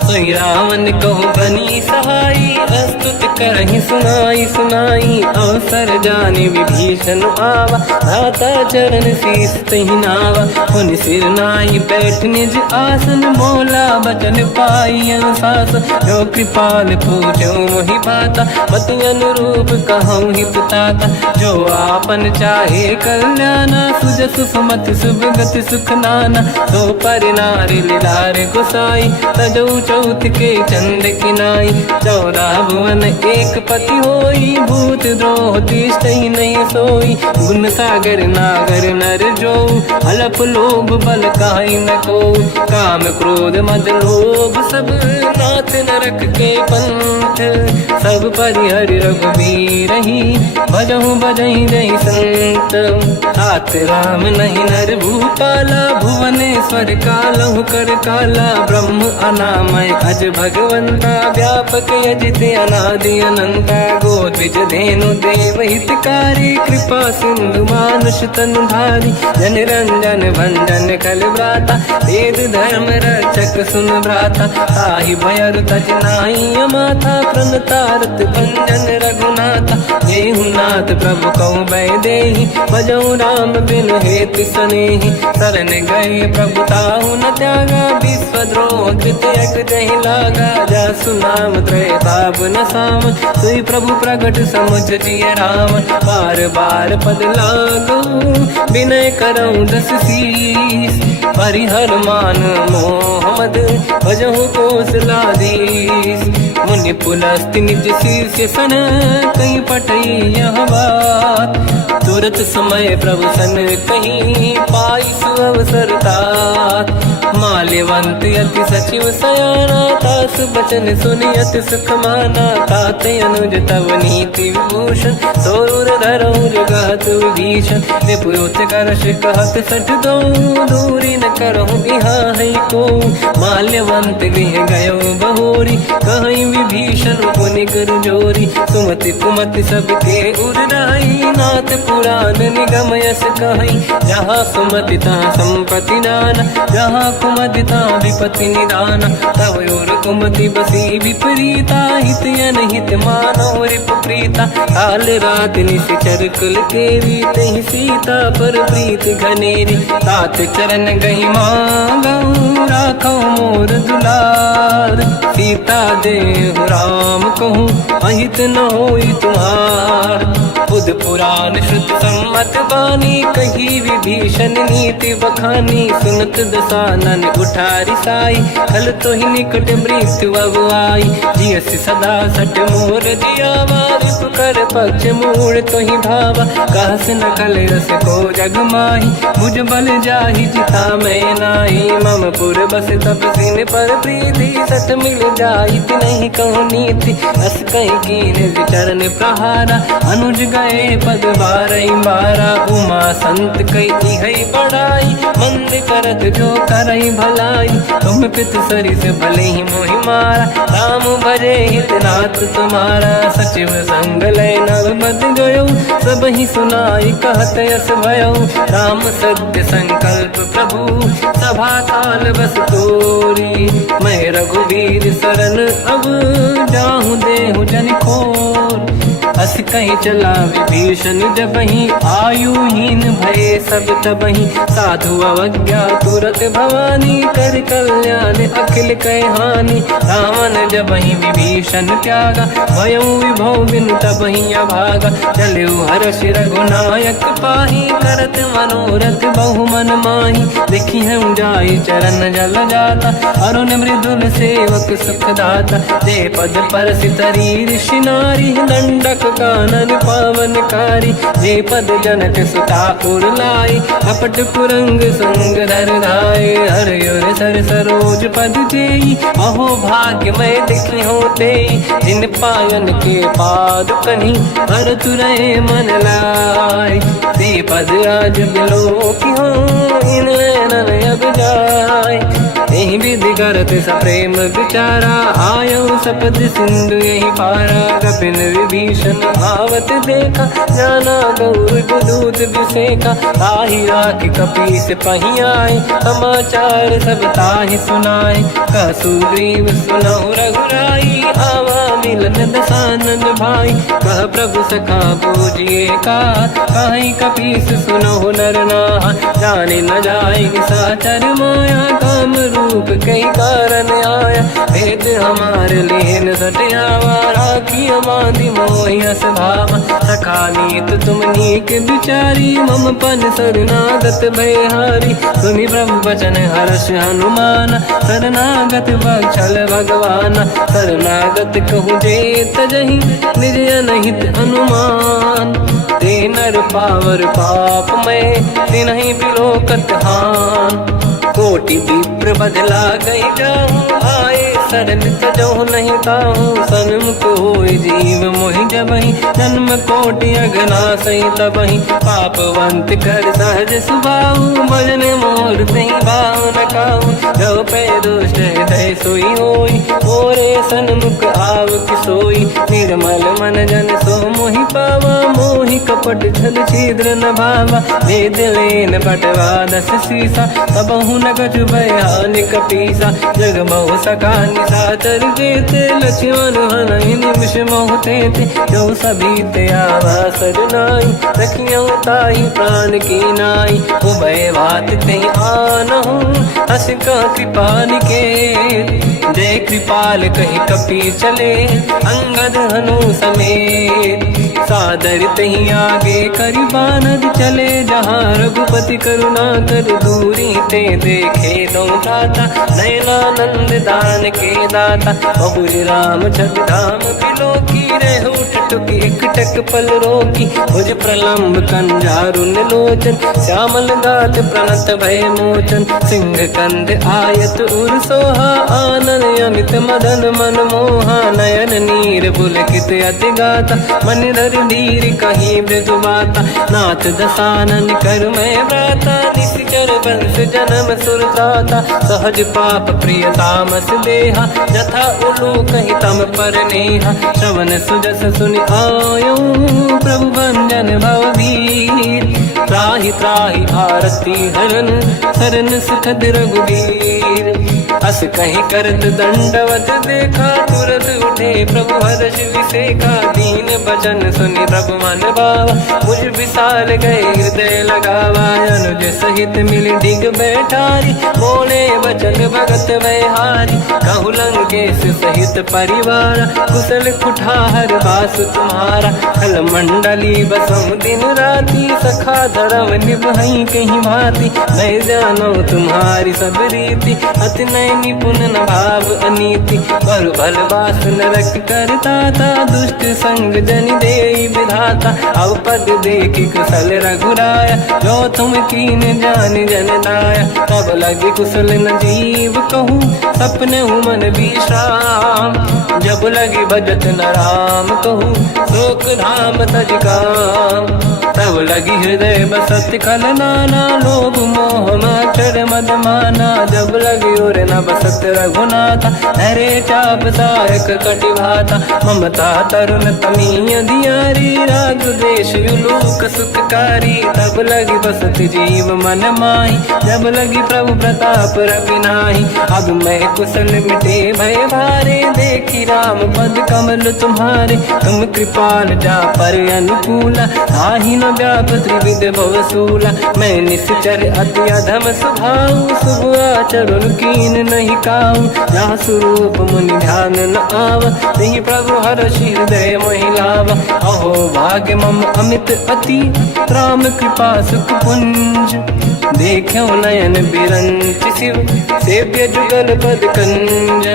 सोई रावण कहु बनी सहाई अस्तुत करहि सुनाई सुनाई अवसर जाने विभीषण आवा धाता चरण शीस तहि नावा हुन सिर नाई बैठ निज आसन मोला बचन पाई अनुशासन जो कृपाल पूछो मोहि बाता मति अनुरूप कहूँ ही पुताता जो आपन चाहे कल्याणा सुजस सुमति सुभगति सुख नाना तो पर नारी लीलार गुसाई तजौ चौथ के चंद किनाई 14 भुवन एक पति होई भूत द्रोह तिष्ठ ही नहीं सोई गुण सागर नागर नर जो अलप लोभ बल काई न को काम क्रोध मद लोभ सब नाथ नरक के पंथ सब परिहरि रघुबीर ही भजहु बजहि जय संत हाथ राम नहीं नर भूपाला भुवनेश्वर कालहु कर काला ब्रह्म अनामय अज भगवंता व्यापक यजित अनादि अनंता गोद्विज धेनु देव हितकारी कृपा सिंधु मानुष तनुधारी जन रंजन भंजन कल व्राता वेद धर्म रक्षक सुन भ्राता ताहि भयर तज नाहि अमाथा प्रणतारत भंजन रघुनाथा नाथ प्रभु कहु बै देहि भजऊ राम बिन हेतु सनेहि शरण गए प्रभु ताहु न त्यागा विश्वद्रोह कृतयक जहि लागा जासु नाम त्रयताप न साम सोई प्रभु प्रगट समुझ जिय राम बार बार पद लागू विनय करऊँ दस शीस परिहर मान मोहम्मद भजहु कोसलाधीश मुनि पुलस्त्य निज शीर्ष सन कहीं पटई यह बात। तुरत समय प्रभु सन कहीं पाई सुअवसर तात। माल्यवंत अति सचिव सयाना तास बचन सुनि अति सुख माना। तात अनुज तव नीति विभूषण सोर धरऊ जगत विभीषण। विपुत करश कहत सठ दो दूरी न करहु इहाँ है को। माल्यवंत गृह गयो बहोरी कहीं विभीषण पुनि कर जोरी। सुमति कुमति सबके उरनाई नाथ पुराण निगम यस कहीं। जहाँ सुमति तहाँ संपत्ति नाना जहाँ कुमति तहाँ विपत्ति निदाना। तव और कुमति बसी विपरीता हित अनहित मानव रिप प्रीता। काल रात निश्चर कुल केरी तहि सीता पर प्रीत घनेरी। तात चरण गही मांगऊ राखो मोर दुलार। सीता देहु राम कहूँ अहित न होई तुम्हार। बुध पुराण श्रुत सम्मत बानी कही विभीषण नीति बखानी। सुनत दसानन उठारी साई खल तो ही निकट मृत्यु अब आई। जियस सदा सट मोर जियावा रिप कर पक्ष मूड़ तो ही भावा। कहस न खल रस को जग माही मुझ बल जाहि जिता मैं नाई। मम पुर बस तब सिन पर प्रीति सत मिल जाई नहीं कहूँ नीति। अस कहीं कीन चरण प्रहारा अनुज गए पद बारई बारा। उमा संत कई है बड़ाई मंद करत जो करई भलाई। तुम पित सरिस भले ही मोहि मारा राम भजे हितनाथ तुम्हारा। सचिव संग लय नव बद गयो सब ही सुनाई कहत यस भयो। राम सत्य संकल्प प्रभु सभा काल बस तोरी। मैं रघुवीर शरण अब जाहूँ देहु जन खोर। अस कहीं चला विभीषण जबहि आयुहीन भये सब तबहि। साधु अवज्ञा तुरत भवानी कर कल्याण अखिल कह हानि। रावण जबहि विभीषण त्यागा भयउ विभव बिनु तबहि अभागा। चलऊ हर्ष रघुनायक पाहि करत मनोरथ बहु मन माहि। देखी हम जाई चरण जल जाता अरुण मृदुल सेवक सुख दाता। जे पद पर सितरी ऋषि नारी दंडक कानन पावनकारी। जे पद जनक सुता उर लाई कपट कुरंग संग धर धाय। हर युर सर सरोज पद जेई अहो भाग्य मैं देखी होते। जिन पायन के पाद कन्ही हर तुरहे मन लाई। ते पद आज बिलो की हो इन नन अब जाय। यही विधि करत सप्रेम विचारा आयो सपद सिंधु यही पारा। कपिन विभीषण आवत देखा जाना गौर दूत विसेका। ताहि राख कपीस पही आए समाचार सब ताहि सुनाए। कह सुग्रीव सुनहु रघुराई आवा मिलन दसानन भाई। कह प्रभु सखा पूजिए का कहीं कपीस सुनहु नर नाहा। जाने न जाएगी साचर माया काम रूप कई कारण आया। भेद हमार लेन सटियावा राखी बांधी मोहि अस भावा। सखा नीत तुम नीक बिचारी मम पन शरणागत भयहारी। सुनि प्रभु वचन हर्ष हनुमान शरणागत बक्षल भगवाना। शरणागत कहूँ जे तजहि निज अनहित अनुमान। ते नर पावर पाप में तिन्हि बिलोकत हान। कोटि विप्र बदला गई जाऊँ आए शरण तजो नहीं ताहूँ। सन्मुख होय जीव मोहि जबहि जन्म कोटि अगना सही तबहि। पापवंत कर सहज सुभाऊ भजन मोर तहि भाव न काहू। जो पे दुष्ट हृदय सोई होई मोरे सन्मुख आव किसोई। निर्मल मन जन सो मोहि पावा मोहि कपट छल छिद्र न भावा। वेद लेन पटवा दस सीसा सबहु न कछु भयानि कपीसा। जग बहु सका निशाचर जेते लक्ष्मण हनहि निमिष मोह तेते। जो सभी ते आवा सरनाई रखियौ ताहि प्राण की नाई। उभय बात ते आनहु अस का कृपा निकेत। जय कृपाल कहि कपी चले अंगद हनु समेत। सादर तहीं आगे करी बानर चले जहाँ रघुपति करुणा कर दूरी ते देखे दो भ्राता नयनानंद दान के दाता बहुरी राम छग धाम बिलो की रे उठ टुक एक टक पल रोकी भुज प्रलम्ब कंजारुन लोचन श्यामल गात प्रणत भय मोचन सिंह कंद आयत उर सोहा आनन अमित मदन मन मोहा नयन नीर पुलकित अति गाता मन धर धीर कहीं मृदु माता नाथ दसानन कर मैं व्राता निश्चर वंश जन्म सुरताता सहज पाप प्रिय तामस देहा जथा उलू कहीं तम पर नेहा श्रवण सुजस सुनि आयो प्रभु भंजन भवधीर त्राहि त्राहि आरती हरन सरन सुखद रघुवीर अस कहीं करत दंडवत देखा तुरत उठे प्रभु हर्ष विसेखा दीन बचन सुनि प्रभु मन भावा मुझ विशाल गए हृदय लगावा अनुज सहित मिल डिग बैठारी बोले बचन भगत वैहारी कहु लंकेश सहित परिवार कुशल कुठार बास तुम्हारा खल मंडली बसम दिन राती सखा धर्म निभई कहीं भांति मैं जानो तुम्हारी सब रीति अति नय निपुण न भाव अनीति पर भल बास नरक करता था दुष्ट संग जन दे विधाता अब पद देखि कुशल रघुराया जो तुम कीन जान जन दाया तब लगे कुशल न जीव कहूँ सपने मन विश्राम जब लगे भजत न राम कहूँ शोक धाम तज काम तब लगी हृदय बसत खल नाना लोभ मोह माचर मद माना जब लगी और न बसत रघुनाथा हरे चाप सायक कटि भाता ममता तरुण तमीय दियारी राग द्वेष युलूक सुखकारी तब लगी बसत जीव मन माही जब लगी प्रभु प्रताप रवि नाही अब मैं कुशल मिटे भय भारे देखी राम पद कमल तुम्हारे तुम कृपाल जा पर अनुकूला ताहि न व्याप त्रिविध भवसूला मैं निश्चर अति अधम स्वभाव शुभ आचरण कीन नहीं काऊ जहाँ स्वरूप मुनि ध्यान न आव नहीं प्रभु हर्ष हृदय महिलावा अहो भाग्य मम अमित अति राम कृपा सुख पुंज देखो नयन बिरंच शिव सेव्य जुगल पद कंज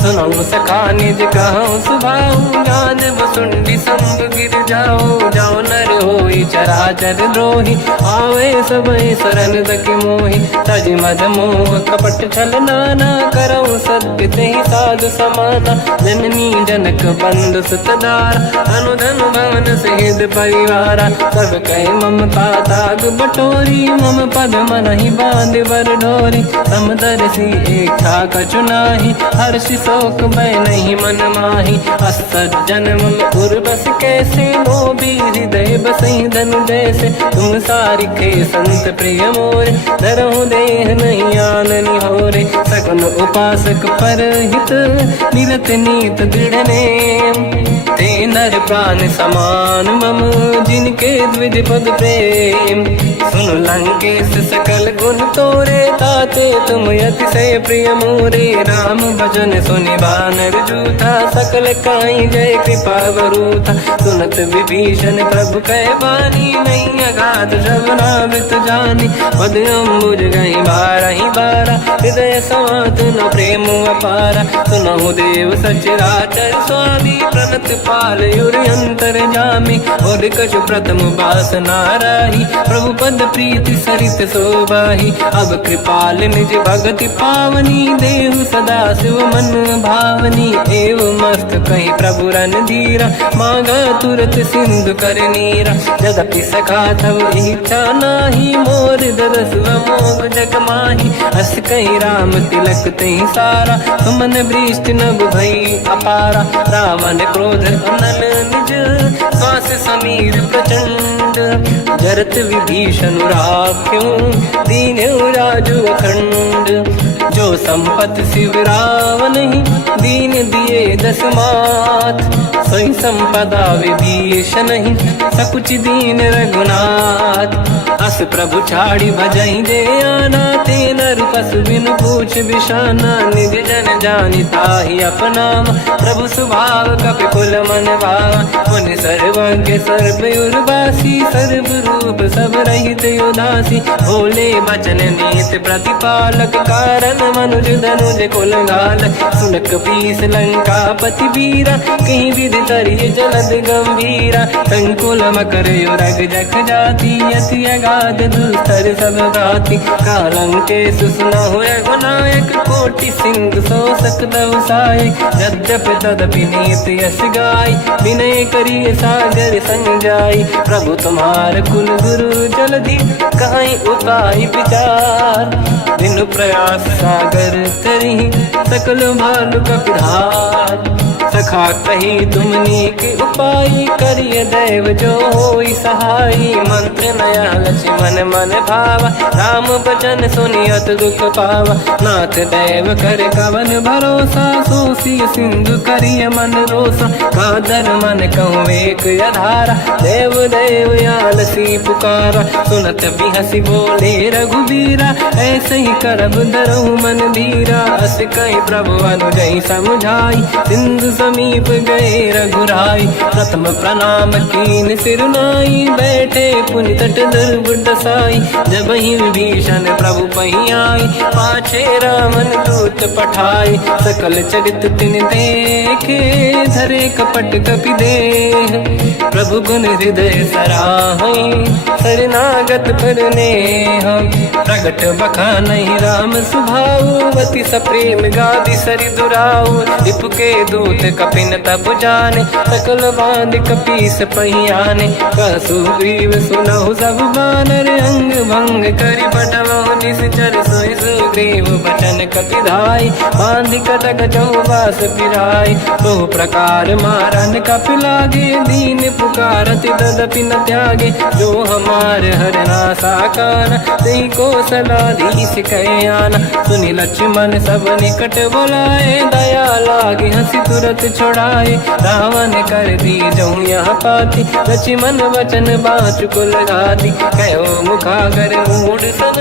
सुनो सखा निज कहूँ सुभाऊ ज्ञान वसुंडी संग गिर जाओ जाओ नर होई चराचर द्रोही आवे सबई शरण दक मोहि तज मद मोह कपट छल नाना करऊँ सत्य ते साधु समाना जननी जनक बंधु सुतदारा अनुधन भवन सहित परिवारा सब कहे ममता ताग बटोरी मम पद मन ही बांध बर डोरी समदर्शी इच्छा कछु नाही हर्ष शोक भय नहीं मन माही असज्जन मम उर्वश कैसे लोभी हृदय बसई धनु जैसे तुम सारिखे संत प्रिय मोरे धरहु देह नहीं आननि होरे सगुन उपासक पर हित निरत नीत दृढ़ नेम ते नर प्राण समान मम जिनके द्विज पद प्रेम सुन लंकेश सकल गुण तोरे ताते तुम अतिशय प्रिय मोरे राम भजन सुनि बानर जूथा सकल काई जय कृपा वरूथा सुनत विभीषण प्रभु कह बानी नहीं अगाध श्रवणामृत जानी पद अम्बुज गई बारहि बारा हृदय समात न प्रेम अपारा सुनहु देव सचराचर स्वामी प्रणत पाल युरि अंतर जामी और कछु प्रथम बास नाराही प्रभु पद प्रीति सरित शोभाही अब कृपाल निज भगति पावनी देहु सदा शिव मन भावनी एव मस्त कहीं प्रभु रन धीरा मांगा तुरत सिंधु कर नीरा यद्यपि सखा तब इच्छा नाही मोर दरस मोग जग माही हस कहीं राम तिलक तही सारा सुमन वृष्टि नभ भई अपारा रावण क्रोध अनल निज श्वास समीर प्रचंड जरत विभीषण राख्यों दीन राजु अखंड जो संपत शिवराव नहीं, दीन दिए 10 माथ। सोई संपदा विभीष नहीं, सकुच दीन रघुनाथ। अस प्रभु छाड़ी भजई जे आना, ते नर पशु बिनु पूछ बिशाना। निज जन जानि ताहि अपनाम, प्रभु स्वभाव कपि कुल मन भावा। मुनि सर्वज्ञ सर्व उर्वासी, सर्व रूप सब रहित उदासी। भोले बचन नीत प्रतिपालक, कारण मनुज धनुज कुल घाल। सुन कपीस लंका पति वीरा, कहीं विधि तरिय जलद गंभीरा। संकुल मकर युरग जख जाति, अति अगाध दुस्तर सब गाति। कालंके सुसना हुए गुनायक, कोटि सिंधु सो सकदव साय। यद्यप तदपि नीत यश गाय, विनय करिय सागर संग जाई। प्रभु तुम्हार कुल गुरु जलधि, कहीं उपाय विचार। बिनु प्रयास सागर तरी, सकल भालु कपिधार। सखा कही तुमनी के उपाय, करिय दैव जो होई सहाई। मंत्र नया लक्ष्मण मन भावा, राम बचन सुनियत दुख पावा। नाथ दैव कर कवन भरोसा, सोसी सिंधु करिय मन रोसा। कादर मन कहूँ एक अधारा, देव देव आलसी पुकारा। सुनत बिहसी बोले रघुबीरा, ऐसे ही करब धरहु मन धीरा। अस कहीं प्रभु अनुजई समझाई, सिंधु समीप गए रघुराई। प्रथम प्रणाम कीन सिर नाई, बैठे पुनि तट दुर्ब दसाई। जब ही विभीषण प्रभु पही आई, पाछे रामन दूत पठाई। सकल चरित तिन देखे, धरे कपट कपि देह। प्रभु गुण हृदय सराहई, शरणागत पर नेह। प्रगट बखानहि राम सुभाऊ, अति सप्रेम गादि सरि दुराऊ। रिपुके दूत कपिन तप जाने, सकल बांध कपीस पहियाने। कह सुग्रीव सुनहु सब बानर, अंग भंग करि बटवहु निश्चर। सोई सुग्रीव बचन कपिधाई, बांध कटक चौबास पिराई। बहु प्रकार मारन कपि लागे, दीन पुकारत तदपि न त्यागे। जो हमार हरना साकाना, तेहि कौशलाधीश कहे आना। सुनि लक्ष्मण सब निकट बुलाए, दया लागे हंसी तुरत छुड़ाए। रावण कर दी जो यहाँ पाती, लक्ष्मण वचन बाँच कुल घाती। कहो मुखागर मूढ़ सन,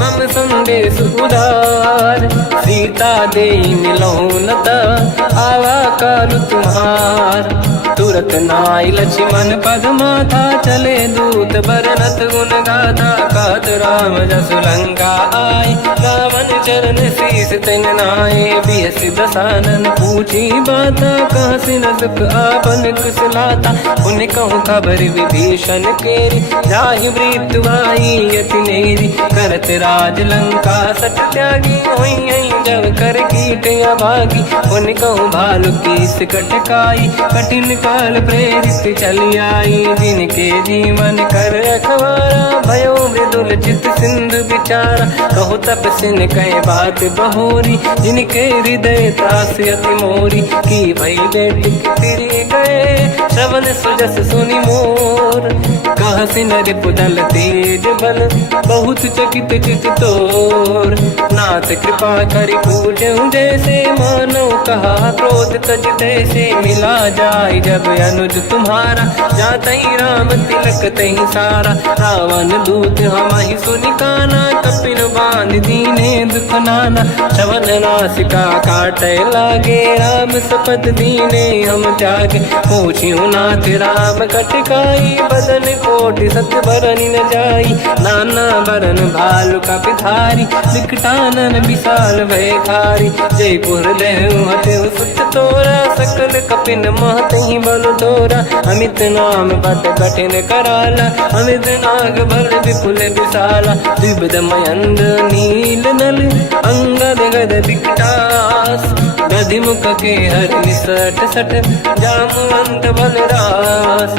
मम संदेश उदार। सीता देई मिलहु नता, आवा कालु तुम्हार। तुरत नाई लक्ष्मण पद माथा, चले दूत बरनत गुण गाथा। कहत राम जसु लंका आए, रावण चरण शीस तिन नाए। बिहस दसानन पूछी बाता, कहसी न सुख आपन कुशलाता। उन कहूँ खबर विभीषण केरी, जाहि मृत्यु आई यति नेरी। करत राज लंका सट त्यागी, होई जब कर कीट अभागी। उन कहूँ भालु कीस कटकाई, कठिन काल प्रेरित चली आई। जिनके जीवन कर रखवारा, भयो मृदुल चित सिंधु विचारा। कहु तपसिन कहे बात बहोरी, जिनके हृदय त्रास अति मोरी। की भई बेटी फिरी गए, श्रवण सुजस सुनि मोर। कहसी नर पुदल तेज बल, बहुत चकित चित तोर। नाथ कृपा करि पूजहु जैसे, मानो कहा क्रोध तज तैसे। मिला जाय जब अनुज तुम्हारा, जातहि राम तिलक तहि सारा। रावण दूत हमहि सुनि काना, कपिन बांध दीने दुख नाना। श्रवण नासिका काटे लागे, राम सपथ दीने हम त्यागे। पूछियो नाथ राम कटकाई, बदन कोटि सत बरनि न जाई। नाना बरन भालु कपिधारी, विकटानन विशाल भयखारी। जयपुर देहु हतेहु सुत तोरा, सकल कपिन महतहि बल तोरा। अमित नाम बत कठिन कराला, अमित नाग बल विपुल विशाला। द्विविध मयंद नील नल, अंगद गद विकटास। गधि मुख के हर निसट सट जामवंत बलरास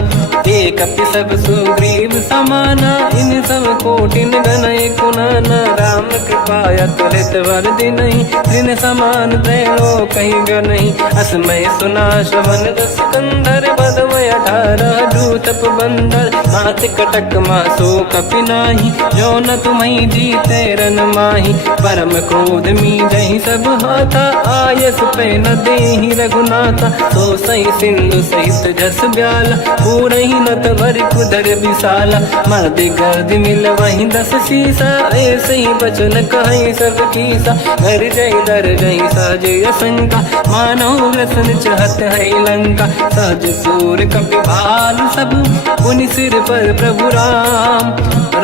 एक अपि सब सुग्रीव समाना इन सब कोटिन गनय कुनाना राम कृपाया त्वरित वर दिनहि दिन समान त्रैलो कहीं गनहि असमय सुना श्रवण दस कंधर बदवय 18 दूतप बंदर मात कटक मासो कपि नाही जो न तुम्हि जीते रन माही परम क्रोध मी जहि सब हाथा आयस पे न देहि रघुनाथा तो सही सिंधु सहित जस ब्याला पूरहि नत भर कुदर विशाला मर्द गर्द मिल वही 10 सीसा ऐसे ही बचन कहीं सब कीसा घर जय दर जय सहज असंका मानो रसन चहत है लंका सहज सूर कपि भाल सब पुनि सिर पर प्रभु राम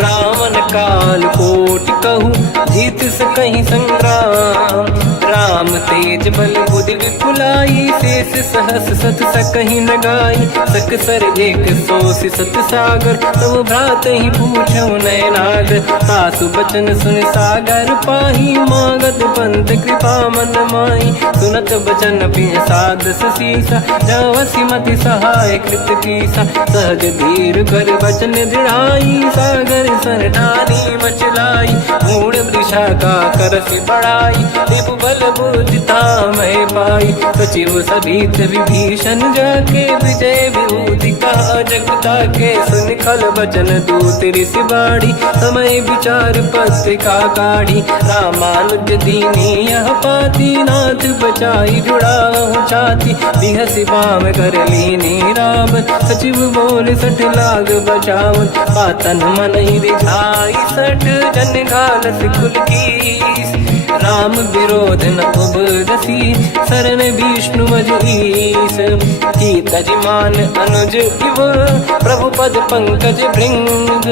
रावण काल कोटि कहूँ जीत सकहि संग्राम राम तेज बल बुद्धि विपुलाई शेष सहस सत सकहि न गाई सक सर एक सोसी सत सागर तब भ्रात ही पूछो नयनागर सासु बचन सुन सागर पाही मागत पंत कृपा मन माही सुनत बचन पिय साध सीसा जावसी मति सहाय कृत कीसा सहज धीर कर बचन दृढ़ाई सागर सर ठानी मचलाई मूड वृषा का करसि बढ़ाई देव बल बुद्धि तामय पाई सचिव सभीत विभीषण जाके विजय विभूति कहा जगता के सुन खल बचन दूत ऋषि बाड़ी समय विचार पत्रिका काढ़ी रामानुज दीनी यह पाती नाथ बचाई जुड़ा छाती बिहसी बाम कर लीनी राम सचिव बोल सठ लाग बचावन पातन मन ही रिझाई सठ जन घाल सिकुल की राम विरोध न उबरसी शरण विष्णु मजईस की तजमान अनुज इव प्रभु पद पंकज भृंग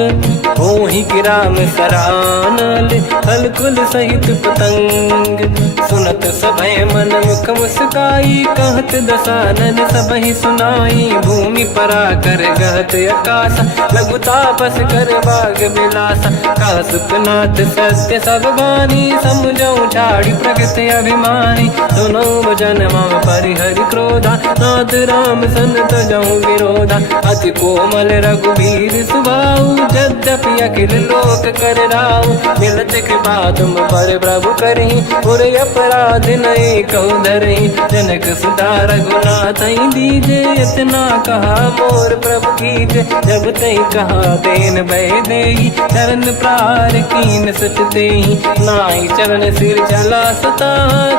मोहि की राम सरानल कलकुल सहित पतंग सुनत सभय मन मुख मुस्काई कहत दसानन सबहि सुनाई भूमि परा कर गहत आकाश लघु तापस कर बाग बिलासा का सुखनाथ सत्य सब बानी समझो ठाड़ी प्रकृति अभिमानी सुनो वचन मम परिहरि क्रोधा नाथ राम सन्त जहु विरोधा अति कोमल रघुवीर सुभाऊ यद्यपि अखिल लोक कर राऊ मिलत कृपा तुम पर प्रभु करहि पुर अपराध नहीं कहु धरहि जनक सुता रघुनाथ दीजे इतना कहा मोर प्रभु कीजे जब तई कहा देन भय देहि चरण प्रार कीन सट देहि नाहि चरण सिर चला सता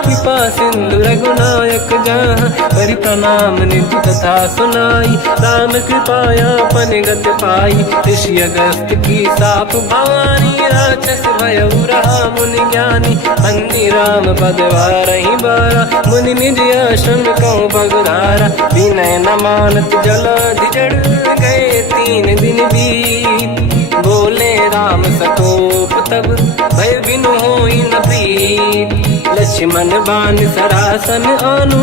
कृपा सिंधु रघुनायक जहाँ परि प्रणाम निधि कथा सुनाई राम कृपाया पन गत पाई ऋषि अगस्त की साप भवानी राक्षस भयउ रहा मुनि ज्ञानी बंदी राम पद वारहि बारा मुनि निज आश्रम कहूँ भगधारा विनय न मानत जलाधि जड़ गए 3 दिन बीत बोले राम सकोप तब भय बिनु होई न प्रीत लक्ष्मण बाण सरासन आनु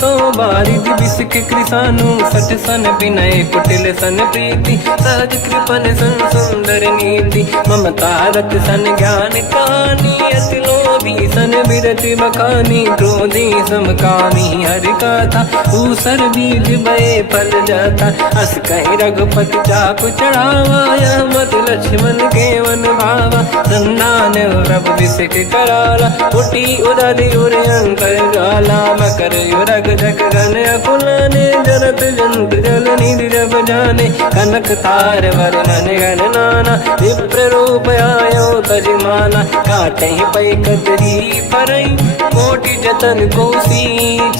सो बारिद बिस्क कृसानु सठ सन विनय कुटिल सन प्रीति सहज कृपन सन सुंदर नीति ममता रत सन ज्ञान कहानी अति लोभी सन विरति बखानी क्रोधी समकामी हरि कथा ऊसर बीज बये फल जाता अस कहीं रघुपति चाप चढ़ावा यह मत लक्ष्मण के वन भावा संधान रब विषिक कराला उठी उदधि उर अंकर गाला मकर युरग जग गण अकुलाने जरत जंत जल निधि जब जाने कनक तार वर्णन गण नाना विप्र रूप आयो तजमाना काटे पै कतरी परई कोटि जतन को सींच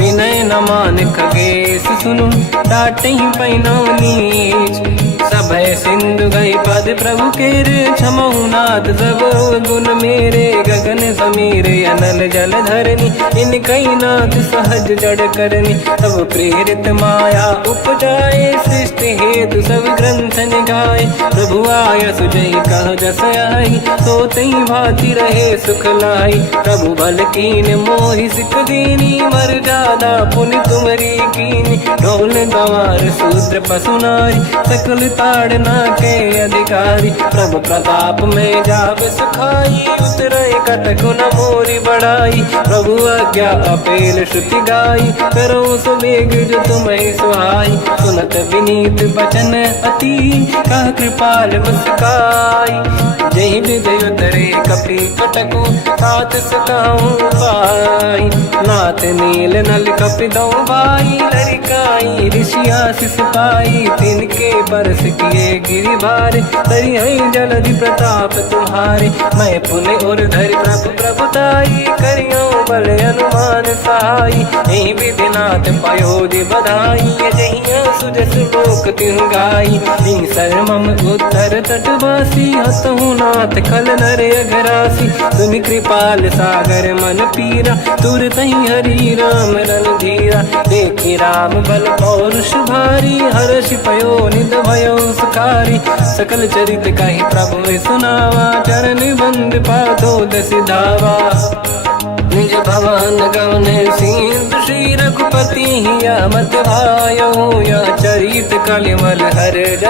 विनय न मान खगेश सुनु डाटे पैनो नीच सभय सिंधु गई पद प्रभु केरे क्षमऊ नाथ सब गुण मेरे गगन समीर अनल जल धरनी इन कई नाथ सहज जड़ करनी तब प्रेरित माया उपजाए सृष्टि हेतु सब ग्रंथ निगाए प्रभु आय सुजय कह जस आई तो तई भांति रहे सुख लाई प्रभु बल कीन मोहि सिख दीनी मर जा ज्यादा पुण्य तुमरी कीनी। ढोल गंवार शूद्र पशु नारी सकल ताड़ना के अधिकारी। प्रभु प्रताप में जाब सुखाई उतरे कटक न मोरी बढ़ाई। प्रभु आज्ञा अपेल श्रुति गाई करो सुबेग जो तुम्हें सुहाई। सुनत विनीत बचन अति कह कृपाल मुस्काई। जय विदय उतरे कपि कटकु तात सकाऊं पाई। नाथ नील नल कपि दो भाई लरिकाई ऋषि आशीष पाई। तिनके बरस किए गिरि भारे तरी जलधि प्रताप तुम्हारे। मैं पुण्य और धरि प्रभु प्रभुताई करियो बल अनुमान सहाई। यही विधिनाथ पयोधि बधाई जहिया सुजस लोक तिहु गाई। सर मम उत्तर तटवासी हसहु नाथ खल नर अघरासी। सुनि कृपाल सागर मन पीरा तुरत ही हरि राम रणधीरा। देखि राम बल पौरुष भारी हर्ष पयो निध भयो सुखारी। सकल चरित कहि प्रभु सुनावा चरण बंद पादो दस धावा। निज भवन गवन सिंधु श्री रघुपति या मत भायो या चरित कलिमल हर